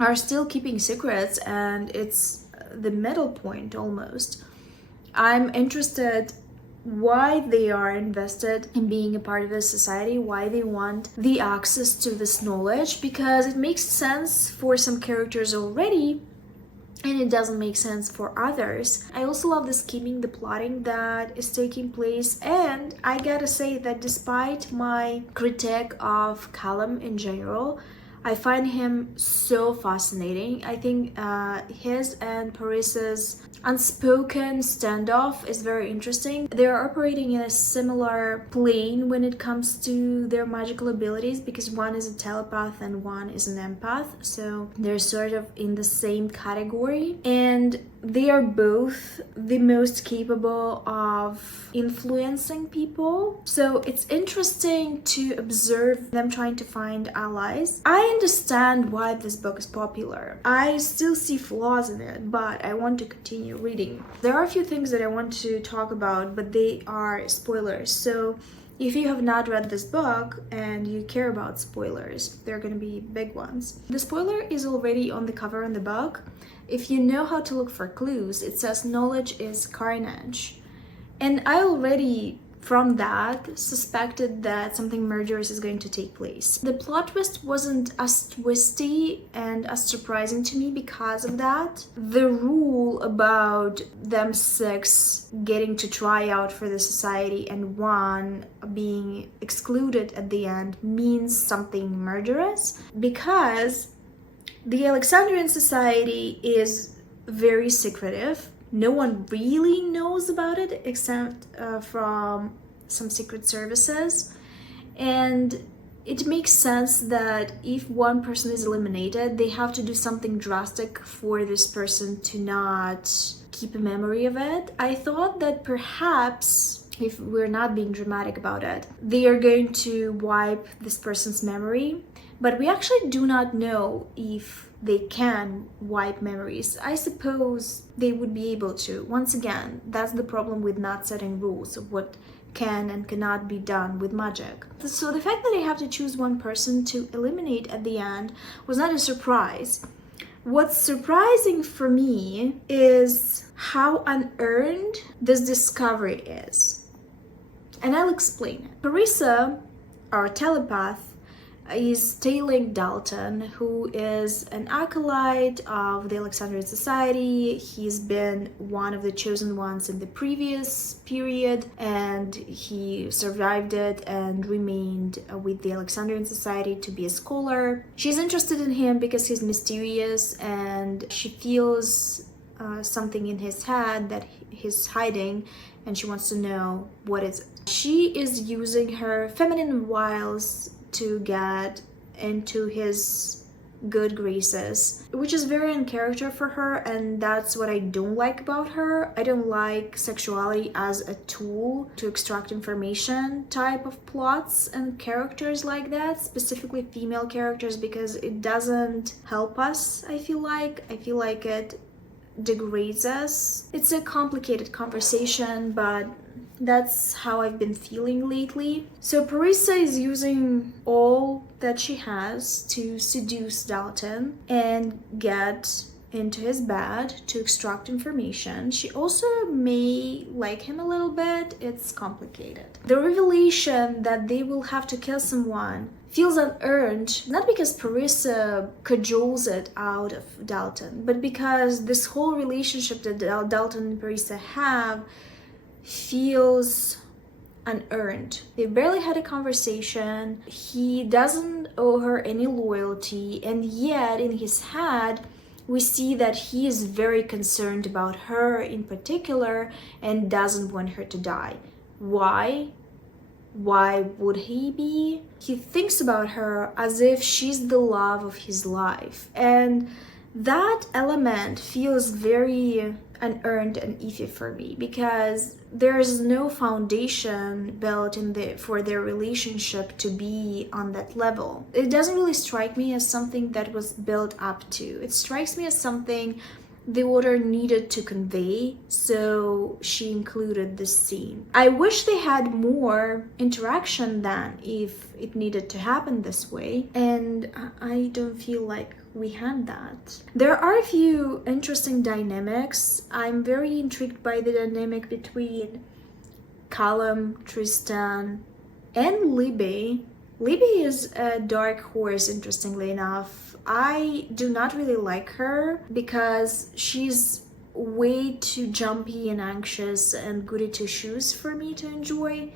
are still keeping secrets, and it's the middle point almost. I'm interested why they are invested in being a part of this society, why they want the access to this knowledge, because it makes sense for some characters already and it doesn't make sense for others. I also love the scheming, the plotting that is taking place, and I gotta say that despite my critique of Callum in general, I find him so fascinating. I think his and Paris's unspoken standoff is very interesting. They are operating in a similar plane when it comes to their magical abilities, because one is a telepath and one is an empath, so they're sort of in the same category, and they are both the most capable of influencing people. So it's interesting to observe them trying to find allies. I understand why this book is popular. I still see flaws in it, but I want to continue reading. There are a few things that I want to talk about, but they are spoilers. So if you have not read this book and you care about spoilers, they're going to be big ones. The spoiler is already on the cover in the book. If you know how to look for clues, it says knowledge is carnage. And I already, from that, suspected that something murderous is going to take place. The plot twist wasn't as twisty and as surprising to me because of that. The rule about them 6 getting to try out for the society and 1 being excluded at the end means something murderous, because the Alexandrian society is very secretive. No one really knows about it except from some secret services. And it makes sense that if one person is eliminated, they have to do something drastic for this person to not keep a memory of it. I thought that perhaps, if we're not being dramatic about it, they are going to wipe this person's memory. But we actually do not know if they can wipe memories. I suppose they would be able to. Once again, that's the problem with not setting rules of what can and cannot be done with magic. So the fact that they have to choose one person to eliminate at the end was not a surprise. What's surprising for me is how unearned this discovery is. And I'll explain it. Parisa, our telepath, is 𝕊𝕅𝕙𝕃, who is an acolyte of the Alexandrian Society. He's been one of the chosen ones in the previous period, and he survived it and remained with the Alexandrian Society to be a scholar. She's interested in him because he's mysterious, and she feels something in his head that he's hiding, and she wants to know what is it. She is using her feminine wiles to get into his good graces, which is very in character for her, and that's what I don't like about her. I don't like sexuality as a tool to extract information type of plots and characters like that, specifically female characters, because it doesn't help us. I feel like it degrades us. It's a complicated conversation, but that's how I've been feeling lately. So Parisa is using all that she has to seduce Dalton and get into his bed to extract information. She also may like him a little bit. It's complicated. The revelation that they will have to kill someone feels unearned, not because Parisa cajoles it out of Dalton, but because this whole relationship that Dalton and Parisa have feels unearned. They barely had a conversation. He doesn't owe her any loyalty, and yet in his head we see that he is very concerned about her in particular and doesn't want her to die. Why? Why would he be? He thinks about her as if she's the love of his life, and that element feels very unearned and iffy for me, because there's no foundation built in for their relationship to be on that level. It doesn't really strike me as something that was built up to. It strikes me as something the author needed to convey, so she included this scene. I wish they had more interaction than if it needed to happen this way, and I don't feel like we had that. There are a few interesting dynamics. I'm very intrigued by the dynamic between Callum, Tristan, and Libby. Libby is a dark horse, interestingly enough. I do not really like her because she's way too jumpy and anxious and goody two shoes for me to enjoy,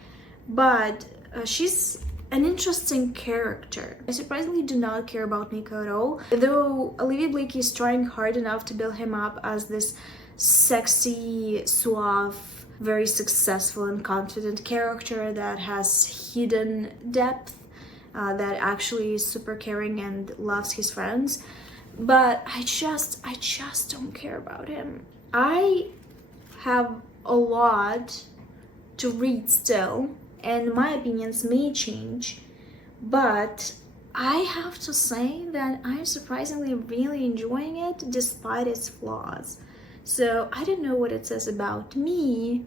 but she's an interesting character. I surprisingly do not care about Nico at all, though Olivia Blake is trying hard enough to build him up as this sexy, suave, very successful and confident character that has hidden depth, that actually is super caring and loves his friends. But I just don't care about him. I have a lot to read still, and my opinions may change, but I have to say that I'm surprisingly really enjoying it despite its flaws. So I don't know what it says about me,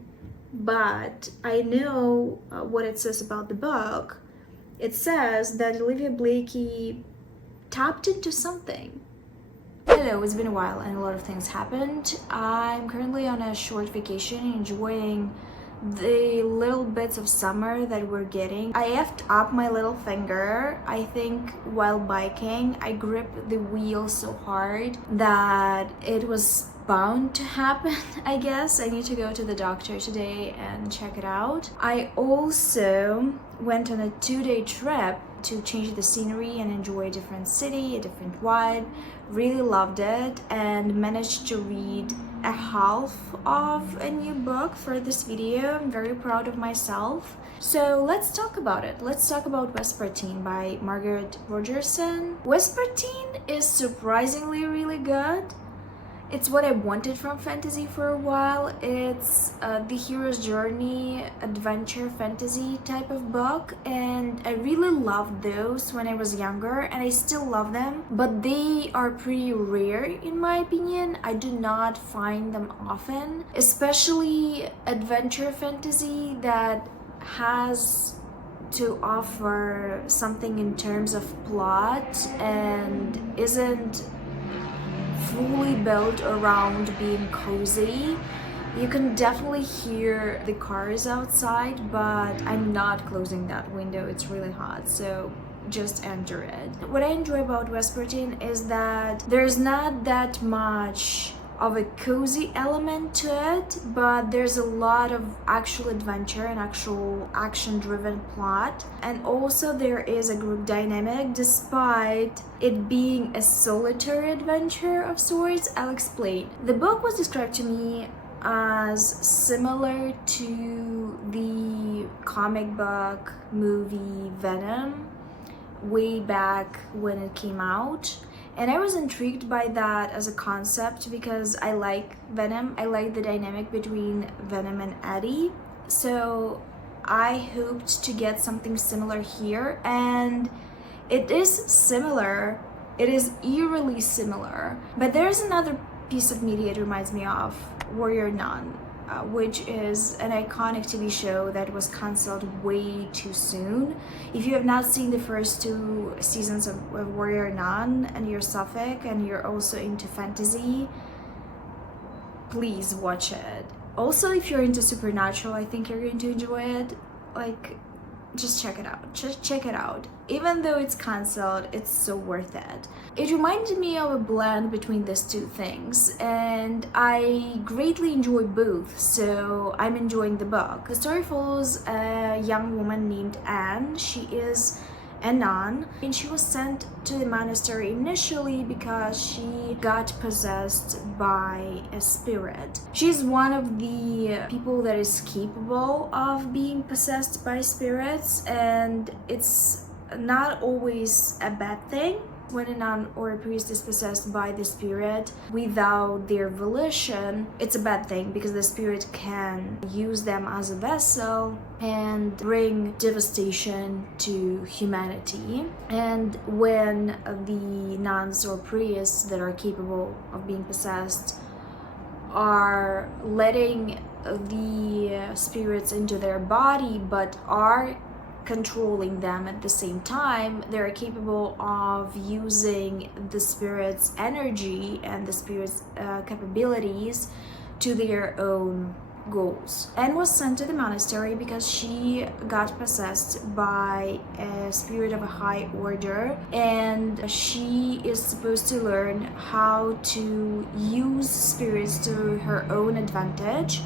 but I know what it says about the book. It says that Olivia Blakey tapped into something. Hello, it's been a while and a lot of things happened. I'm currently on a short vacation, enjoying the little bits of summer that we're getting. I effed up my little finger, I think, while biking. I gripped the wheel so hard that it was bound to happen, I guess. I need to go to the doctor today and check it out. I also went on a 2-day trip to change the scenery and enjoy a different city, a different vibe. Really loved it and managed to read a half of a new book for this video. I'm very proud of myself. So let's talk about it. Let's talk about Vespertine by Margaret Rogerson. Vespertine is surprisingly really good. It's what I wanted from fantasy for a while. It's the hero's journey, adventure fantasy type of book, and I really loved those when I was younger, and I still love them, but they are pretty rare in my opinion. I do not find them often, especially adventure fantasy that has to offer something in terms of plot and isn't fully built around being cozy. You can definitely hear the cars outside, but I'm not closing that window. It's really hot, so just enter it. What I enjoy about Vespertine is that there's not that much of a cozy element to it, but there's a lot of actual adventure and actual action-driven plot, and also there is a group dynamic despite it being a solitary adventure of sorts. I'll explain. The book was described to me as similar to the comic book movie Venom way back when it came out. And I was intrigued by that as a concept because I like Venom. I like the dynamic between Venom and Eddie. So I hoped to get something similar here, and it is similar. It is eerily similar. But there's another piece of media it reminds me of, Warrior Nun, which is an iconic TV show that was cancelled way too soon. If you have not seen the first 2 seasons of Warrior Nun and you're Suffolk and you're also into fantasy, please watch it. Also, if you're into supernatural, I think you're going to enjoy it. Like, just check it out. Just check it out. Even though it's cancelled, it's so worth it. It reminded me of a blend between these two things, and I greatly enjoy both, so I'm enjoying the book. The story follows a young woman named Anne. She is a nun, and she was sent to the monastery initially because she got possessed by a spirit. She's one of the people that is capable of being possessed by spirits, and it's not always a bad thing. When a nun or a priest is possessed by the spirit without their volition, it's a bad thing because the spirit can use them as a vessel and bring devastation to humanity. And when the nuns or priests that are capable of being possessed are letting the spirits into their body but are controlling them at the same time, they're capable of using the spirit's energy and the spirit's capabilities to their own goals. Anne was sent to the monastery because she got possessed by a spirit of a high order, and she is supposed to learn how to use spirits to her own advantage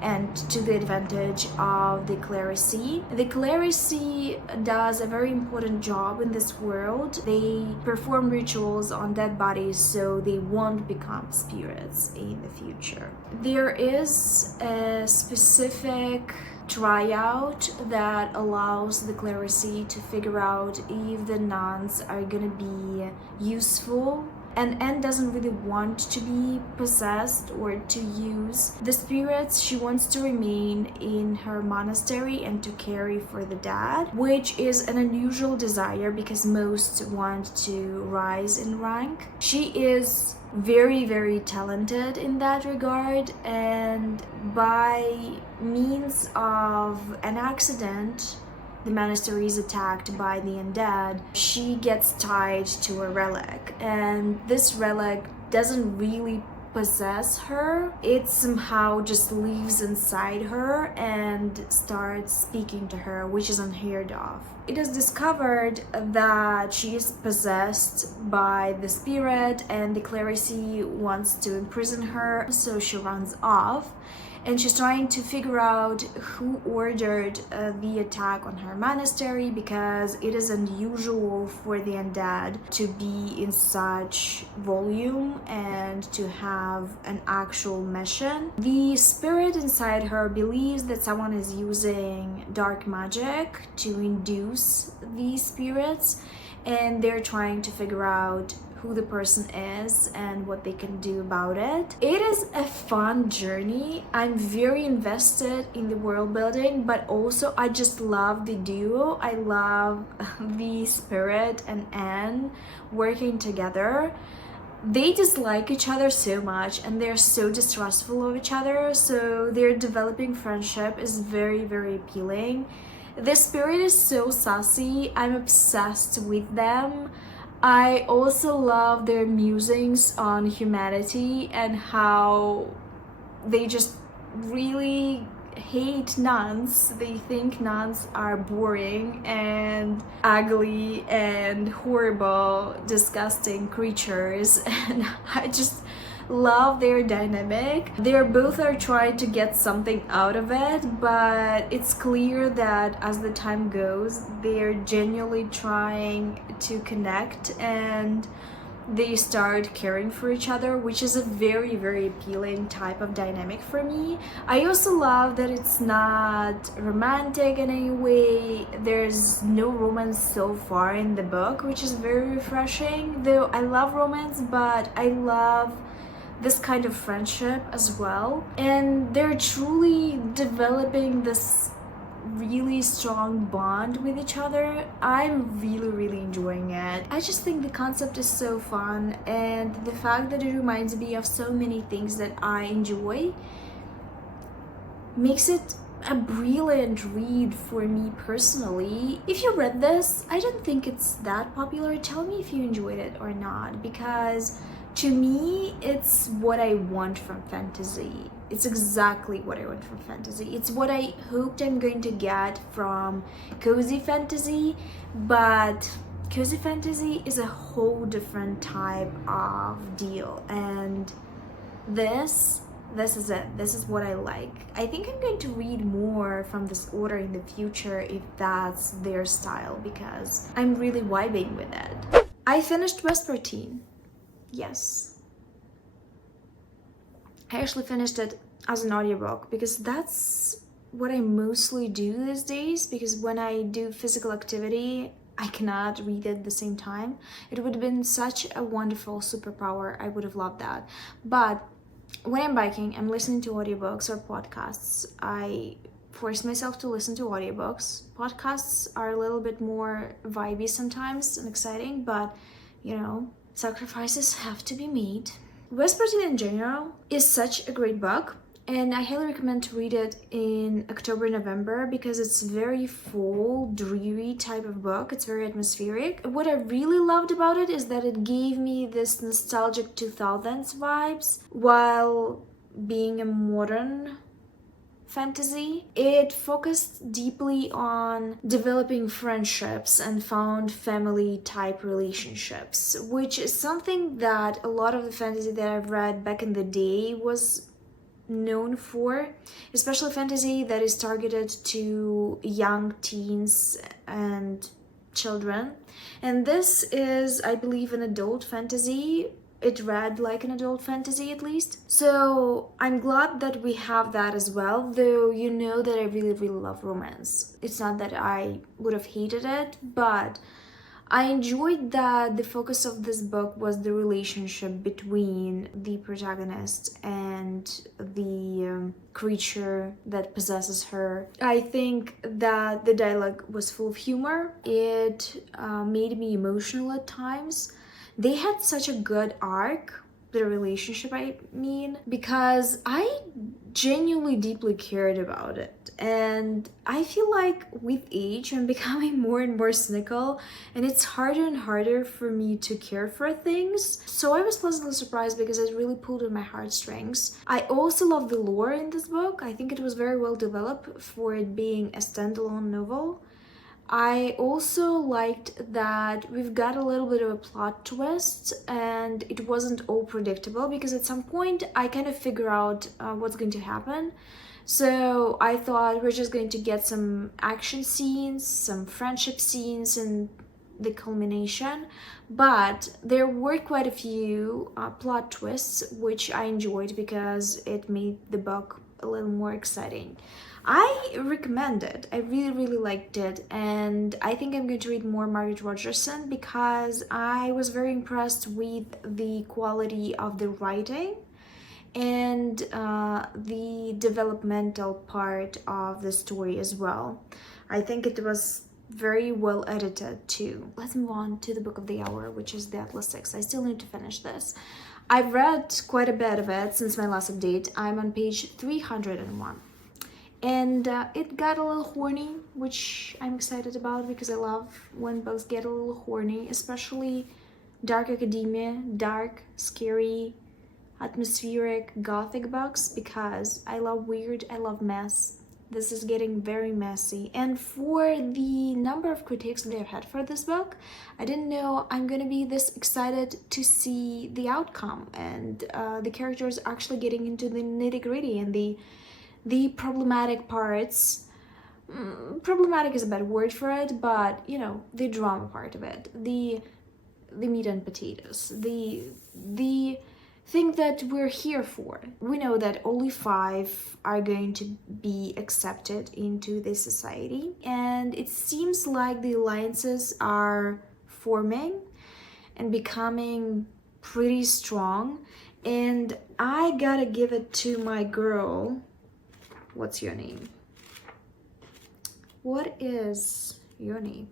and to the advantage of the clerisy. The clerisy does a very important job in this world. They perform rituals on dead bodies so they won't become spirits in the future. There is a specific tryout that allows the clerisy to figure out if the nuns are gonna be useful, and Anne doesn't really want to be possessed or to use the spirits. She wants to remain in her monastery and to carry for the dead, which is an unusual desire because most want to rise in rank. She is very, very talented in that regard, and by means of an accident, the monastery is attacked by the undead. She gets tied to a relic, and this relic doesn't really possess her. It somehow just lives inside her and starts speaking to her, which is unheard of. It is discovered that she is possessed by the spirit, and the clerisy wants to imprison her, so she runs off. And she's trying to figure out who ordered the attack on her monastery, because it is unusual for the undead to be in such volume and to have an actual mission. The spirit inside her believes that someone is using dark magic to induce these spirits, and they're trying to figure out who the person is and what they can do about it. It is a fun journey. I'm very invested in the world building, but also I just love the duo. I love the spirit and Anne working together. They dislike each other so much and they're so distrustful of each other, so their developing friendship is very, very appealing. The spirit is so sassy. I'm obsessed with them. I also love their musings on humanity and how they just really hate nuns. They think nuns are boring and ugly and horrible, disgusting creatures, and I just love their dynamic. They're both are trying to get something out of it, but it's clear that as the time goes, they're genuinely trying to connect and they start caring for each other, which is a very, very appealing type of dynamic for me. I also love that it's not romantic in any way. There's no romance so far in the book, which is very refreshing. Though I love romance, but I love this kind of friendship as well, and they're truly developing this really strong bond with each other. I'm really, really enjoying it. I just think the concept is so fun, and the fact that it reminds me of so many things that I enjoy makes it a brilliant read for me personally. If you read this, I don't think it's that popular. Tell me if you enjoyed it or not, because to me, it's what I want from fantasy. It's exactly what I want from fantasy. It's what I hoped I'm going to get from cozy fantasy, but cozy fantasy is a whole different type of deal, and this is it. This is what I like. I think I'm going to read more from this order in the future if that's their style, because I'm really vibing with it. I finished Vespertine. Yes, I actually finished it as an audiobook because that's what I mostly do these days, because when I do physical activity I cannot read it at the same time. It would have been such a wonderful superpower. I would have loved that. But when I'm biking, I'm listening to audiobooks or podcasts. I force myself to listen to audiobooks. Podcasts are a little bit more vibey sometimes and exciting, but you know, sacrifices have to be made. Vespertine in general is such a great book, and I highly recommend to read it in October, November, because it's very full, dreary type of book. It's very atmospheric. What I really loved about it is that it gave me this nostalgic 2000s vibes while being a modern fantasy. It focused deeply on developing friendships and found family type relationships, which is something that a lot of the fantasy that I've read back in the day was known for, especially fantasy that is targeted to young teens and children. And this is, I believe, an adult fantasy. It read like an adult fantasy at least. So I'm glad that we have that as well, though you know that I really love romance. It's not that I would have hated it, but I enjoyed that the focus of this book was the relationship between the protagonist and the creature that possesses her. I think that the dialogue was full of humor. It made me emotional at times. They had such a good arc, the relationship I mean, because I genuinely deeply cared about it. And I feel like with age I'm becoming more and more cynical, and it's harder and harder for me to care for things. So I was pleasantly surprised because it really pulled at my heartstrings. I also love the lore in this book. I think it was very well developed for it being a standalone novel. I also liked that we've got a little bit of a plot twist, and it wasn't all predictable because at some point I kind of figure out what's going to happen. So I thought we're just going to get some action scenes, some friendship scenes, and the culmination. But there were quite a few plot twists, which I enjoyed because it made the book a little more exciting. I recommend it. I really liked it, and I think I'm going to read more Margaret Rogerson because I was very impressed with the quality of the writing and the developmental part of the story as well. I think it was very well edited too. Let's move on to the book of the hour, which is the 𝕊𝕊𝕋. I still need to finish this. I've read quite a bit of it since my last update. I'm on page 301. And it got a little horny, which I'm excited about because I love when books get a little horny, especially dark academia, dark, scary, atmospheric, gothic books, because I love weird, I love mess. This is getting very messy. And for the number of critiques that I've had for this book, I didn't know I'm gonna be this excited to see the outcome and the characters actually getting into the nitty-gritty and the problematic parts. Problematic is a bad word for it, but you know, the drama part of it, the meat and potatoes, the thing that we're here for. We know that only 5 are going to be accepted into this society, and it seems like the alliances are forming and becoming pretty strong, and I gotta give it to my girl. What's your name? What is your name?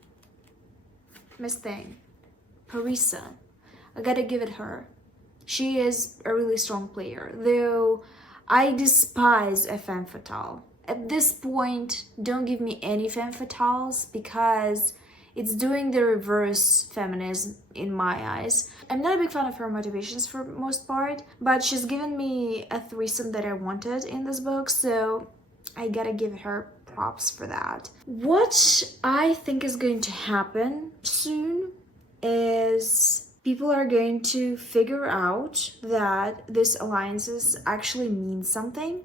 Miss Thing. Parisa. I gotta give it her. She is a really strong player, though I despise a femme fatale. At this point, don't give me any femme fatales because it's doing the reverse feminism in my eyes. I'm not a big fan of her motivations for most part, but she's given me a threesome that I wanted in this book, so I gotta give her props for that. What I think is going to happen soon is people are going to figure out that these alliances actually mean something,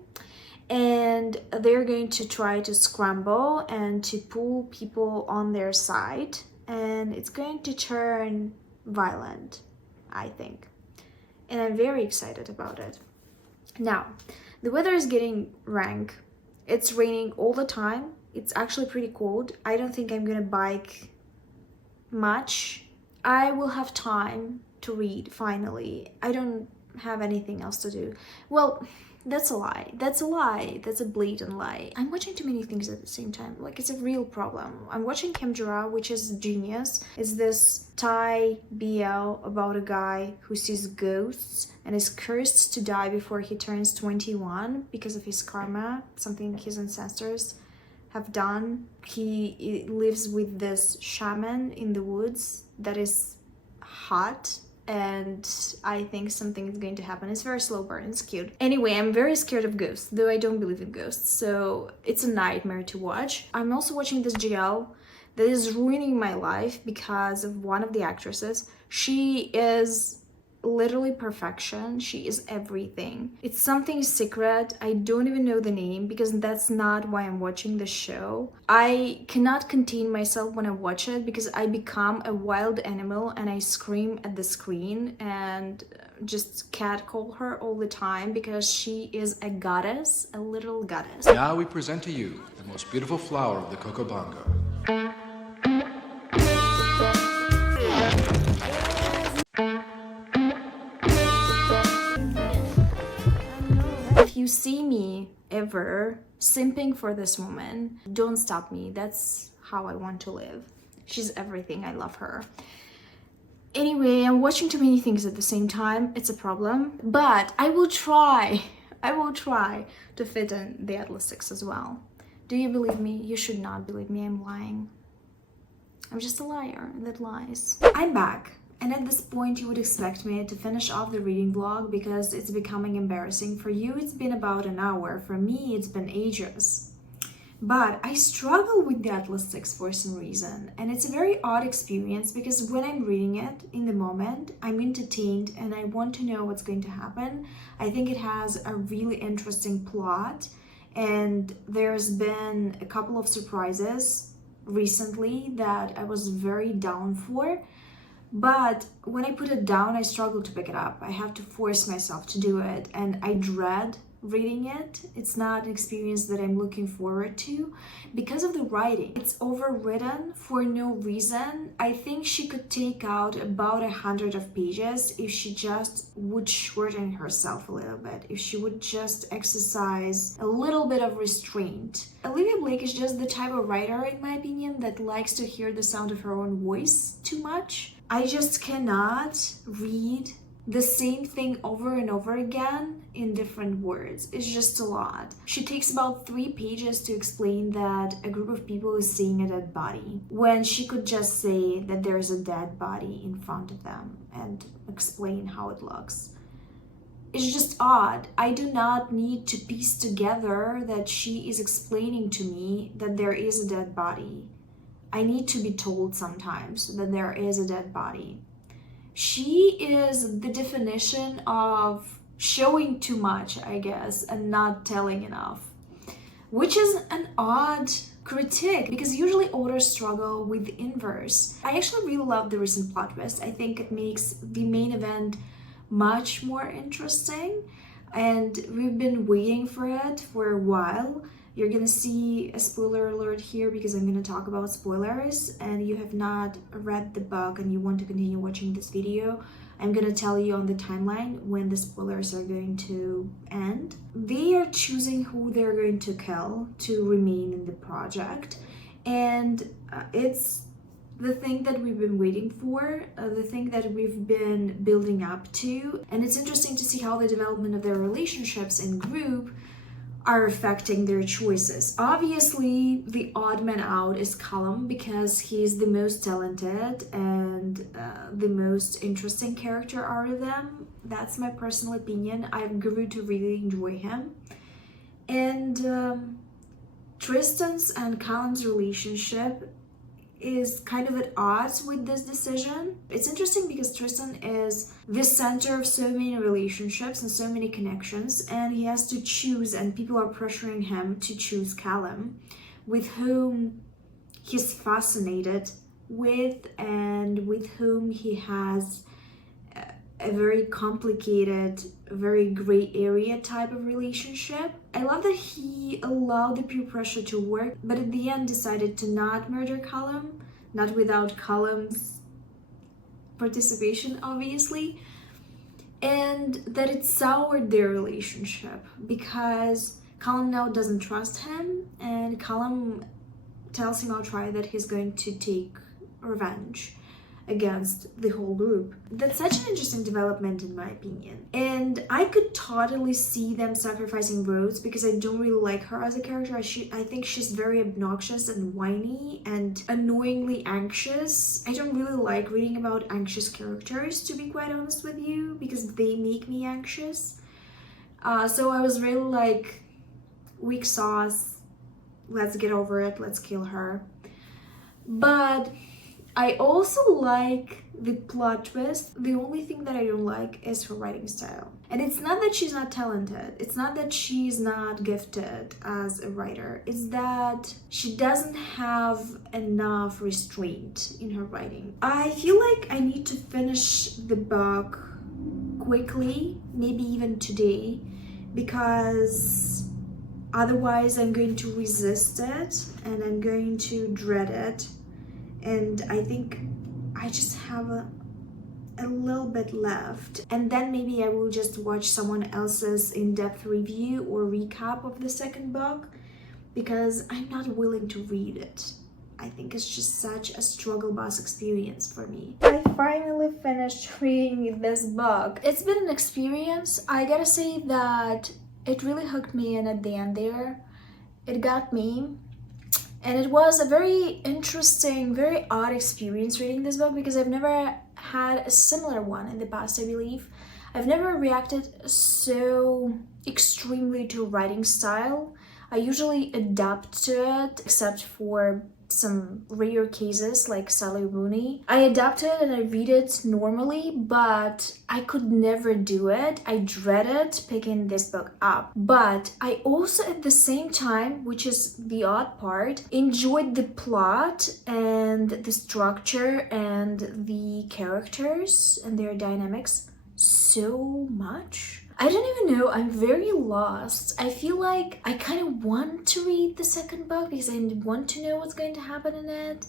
and they're going to try to scramble and to pull people on their side, and it's going to turn violent, I think, and I'm very excited about it. Now, the weather is getting rank. It's raining all the time. It's actually pretty cold. I don't think I'm gonna bike much. I will have time to read finally. I don't have anything else to do. Well, that's a lie. That's a lie. That's a blatant lie. I'm watching too many things at the same time. Like, it's a real problem. I'm watching 𝕊𝕆ℙ𝕀𝔸𝕃, which is genius. It's this Thai BL about a guy who sees ghosts and is cursed to die before he turns 21 because of his karma, something his ancestors have done. He lives with this shaman in the woods that is hot and I think something is going to happen. It's very slow burn, it's cute. Anyway, I'm very scared of ghosts, though I don't believe in ghosts, so it's a nightmare to watch. I'm also watching this GL that is ruining my life because of one of the actresses. She is literally perfection. She is everything. It's something secret. I don't even know the name because that's not why I'm watching the show. I cannot contain myself when I watch it because I become a wild animal and I scream at the screen and just catcall her all the time because she is a goddess, a little goddess. Now we present to you the most beautiful flower of the Coco Bongo. If you see me ever simping for this woman, don't stop me. That's how I want to live. She's everything. I love her. Anyway, I'm watching too many things at the same time. It's a problem, but I will try to fit in the 𝕊𝕊𝔻𝕀𝔸 as well. Do you believe me? You should not believe me. I'm lying. I'm just a liar that lies. I'm back. And at this point, you would expect me to finish off the reading vlog because it's becoming embarrassing. For you, it's been about an hour. For me, it's been ages. But I struggle with the 𝕊𝕊𝔻 for some reason. And it's a very odd experience because when I'm reading it in the moment, I'm entertained and I want to know what's going to happen. I think it has a really interesting plot. And there's been a couple of surprises recently that I was very down for. But when I put it down, I struggle to pick it up. I have to force myself to do it, and I dread reading it. It's not an experience that I'm looking forward to because of the writing. It's overwritten for no reason. I think she could take out about 100 of pages if she just would shorten herself a little bit, if she would just exercise a little bit of restraint. Olivia Blake is just the type of writer, in my opinion, that likes to hear the sound of her own voice too much. I just cannot read the same thing over and over again in different words. It's just a lot. She takes about 3 pages to explain that a group of people is seeing a dead body, when she could just say that there's a dead body in front of them and explain how it looks. It's just odd. I do not need to piece together that she is explaining to me that there is a dead body. I need to be told sometimes that there is a dead body. She is the definition of showing too much, I guess, and not telling enough, which is an odd critique because usually authors struggle with the inverse. I actually really love the recent plot twist. I think it makes the main event much more interesting, and we've been waiting for it for a while. You're gonna see a spoiler alert here because I'm gonna talk about spoilers, and you have not read the book and you want to continue watching this video, I'm gonna tell you on the timeline when the spoilers are going to end. They are choosing who they're going to kill to remain in the project, and it's the thing that we've been waiting for, the thing that we've been building up to, and it's interesting to see how the development of their relationships in group are affecting their choices. Obviously, the odd man out is 𝕊𝕋 because he's the most talented and the most interesting character out of them. That's my personal opinion. I grew to really enjoy him. And Tristan's and 𝕊𝕋's relationship is kind of at odds with this decision. It's interesting because Tristan is the center of so many relationships and so many connections, and he has to choose, and people are pressuring him to choose 𝕊𝕋, with whom he's fascinated with and with whom he has a very complicated, very gray area type of relationship. I love that he allowed the peer pressure to work, but at the end decided to not murder 𝕊𝕋, not without 𝕊𝕋's participation, obviously, and that it soured their relationship because 𝕊𝕋 now doesn't trust him, and 𝕊𝕋 tells him outright that he's going to take revenge. against the whole group. That's such an interesting development in my opinion. And I could totally see them sacrificing Rose because I don't really like her as a character. I think she's very obnoxious and whiny and annoyingly anxious. I don't really like reading about anxious characters, to be quite honest with you, because they make me anxious. So I was really like, weak sauce, let's get over it, let's kill her. But I also like the plot twist. The only thing that I don't like is her writing style. And it's not that she's not talented. It's not that she's not gifted as a writer. It's that she doesn't have enough restraint in her writing. I feel like I need to finish the book quickly, maybe even today, because otherwise I'm going to resist it and I'm going to dread it. And I think I just have a little bit left. And then maybe I will just watch someone else's in-depth review or recap of the second book, because I'm not willing to read it. I think it's just such a struggle bus experience for me. I finally finished reading this book. It's been an experience. I gotta say that it really hooked me in at the end there. It got me. And it was a very interesting, very odd experience reading this book, because I've never had a similar one in the past, I believe. I've never reacted so extremely to writing style. I usually adapt to it, except for some rare cases like Sally Rooney. I adapt it and I read it normally, but I could never do it. I dreaded picking this book up. But I also at the same time, which is the odd part, enjoyed the plot and the structure and the characters and their dynamics so much. I don't even know, I'm very lost. I feel like I kind of want to read the second book because I want to know what's going to happen in it.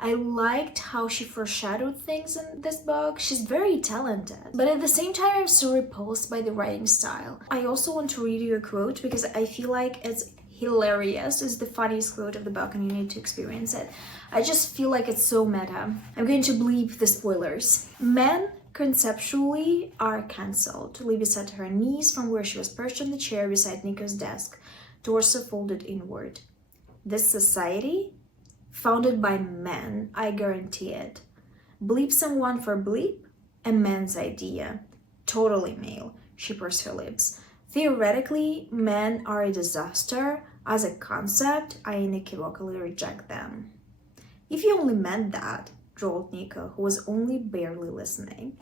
I liked how she foreshadowed things in this book. She's very talented. But at the same time, I'm so repulsed by the writing style. I also want to read you a quote because I feel like it's hilarious. It's the funniest quote of the book and you need to experience it. I just feel like it's so meta. I'm going to bleep the spoilers. Men conceptually are cancelled. Libby sat to her knees from where she was perched on the chair beside Nico's desk, torso folded inward. This society? Founded by men, I guarantee it. Bleep someone for bleep? A man's idea. Totally male. She pursed her lips. Theoretically, men are a disaster. As a concept, I unequivocally reject them. If you only meant that, drawled Nico, who was only barely listening.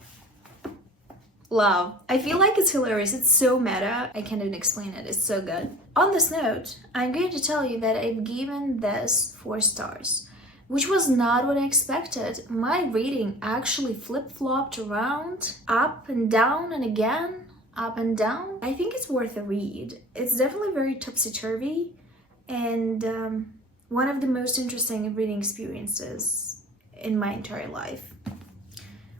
Love. I feel like it's hilarious. It's so meta. I can't even explain it. It's so good. On this note, I'm going to tell you that I've given this 4 stars, which was not what I expected. My rating actually flip-flopped around, up and down and again, up and down. I think it's worth a read. It's definitely very topsy-turvy and one of the most interesting reading experiences in my entire life,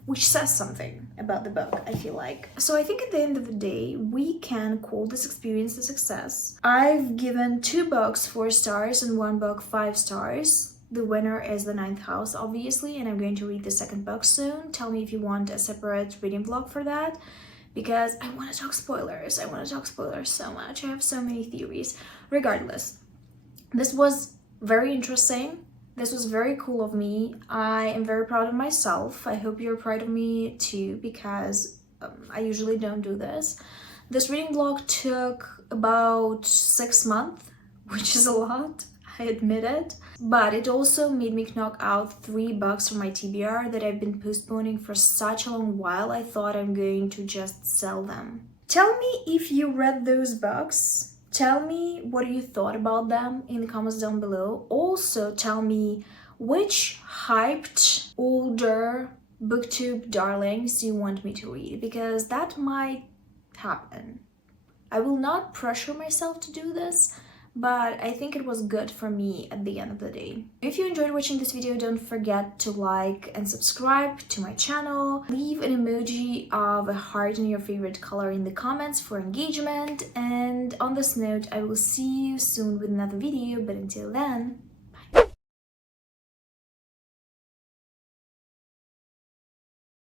which says something about the book, I feel like. So I think at the end of the day, we can call this experience a success. I've given 2 books 4 stars and 1 book 5 stars. The winner is The Ninth House, obviously, and I'm going to read the second book soon. Tell me if you want a separate reading vlog for that, because I want to talk spoilers. I want to talk spoilers so much. I have so many theories. Regardless, this was very interesting. This was very cool of me. I am very proud of myself. I hope you're proud of me too, because I usually don't do this. This reading vlog took about 6 months, which is a lot, I admit it. But it also made me knock out 3 books from my TBR that I've been postponing for such a long while. I thought I'm going to just sell them. Tell me if you read those books. Tell me what you thought about them in the comments down below. Also, tell me which hyped older booktube darlings you want me to read, because that might happen. I will not pressure myself to do this, but I think it was good for me at the end of the day. If you enjoyed watching this video, don't forget to like and subscribe to my channel. Leave an emoji of a heart in your favorite color in the comments for engagement. And on this note, I will see you soon with another video, but until then,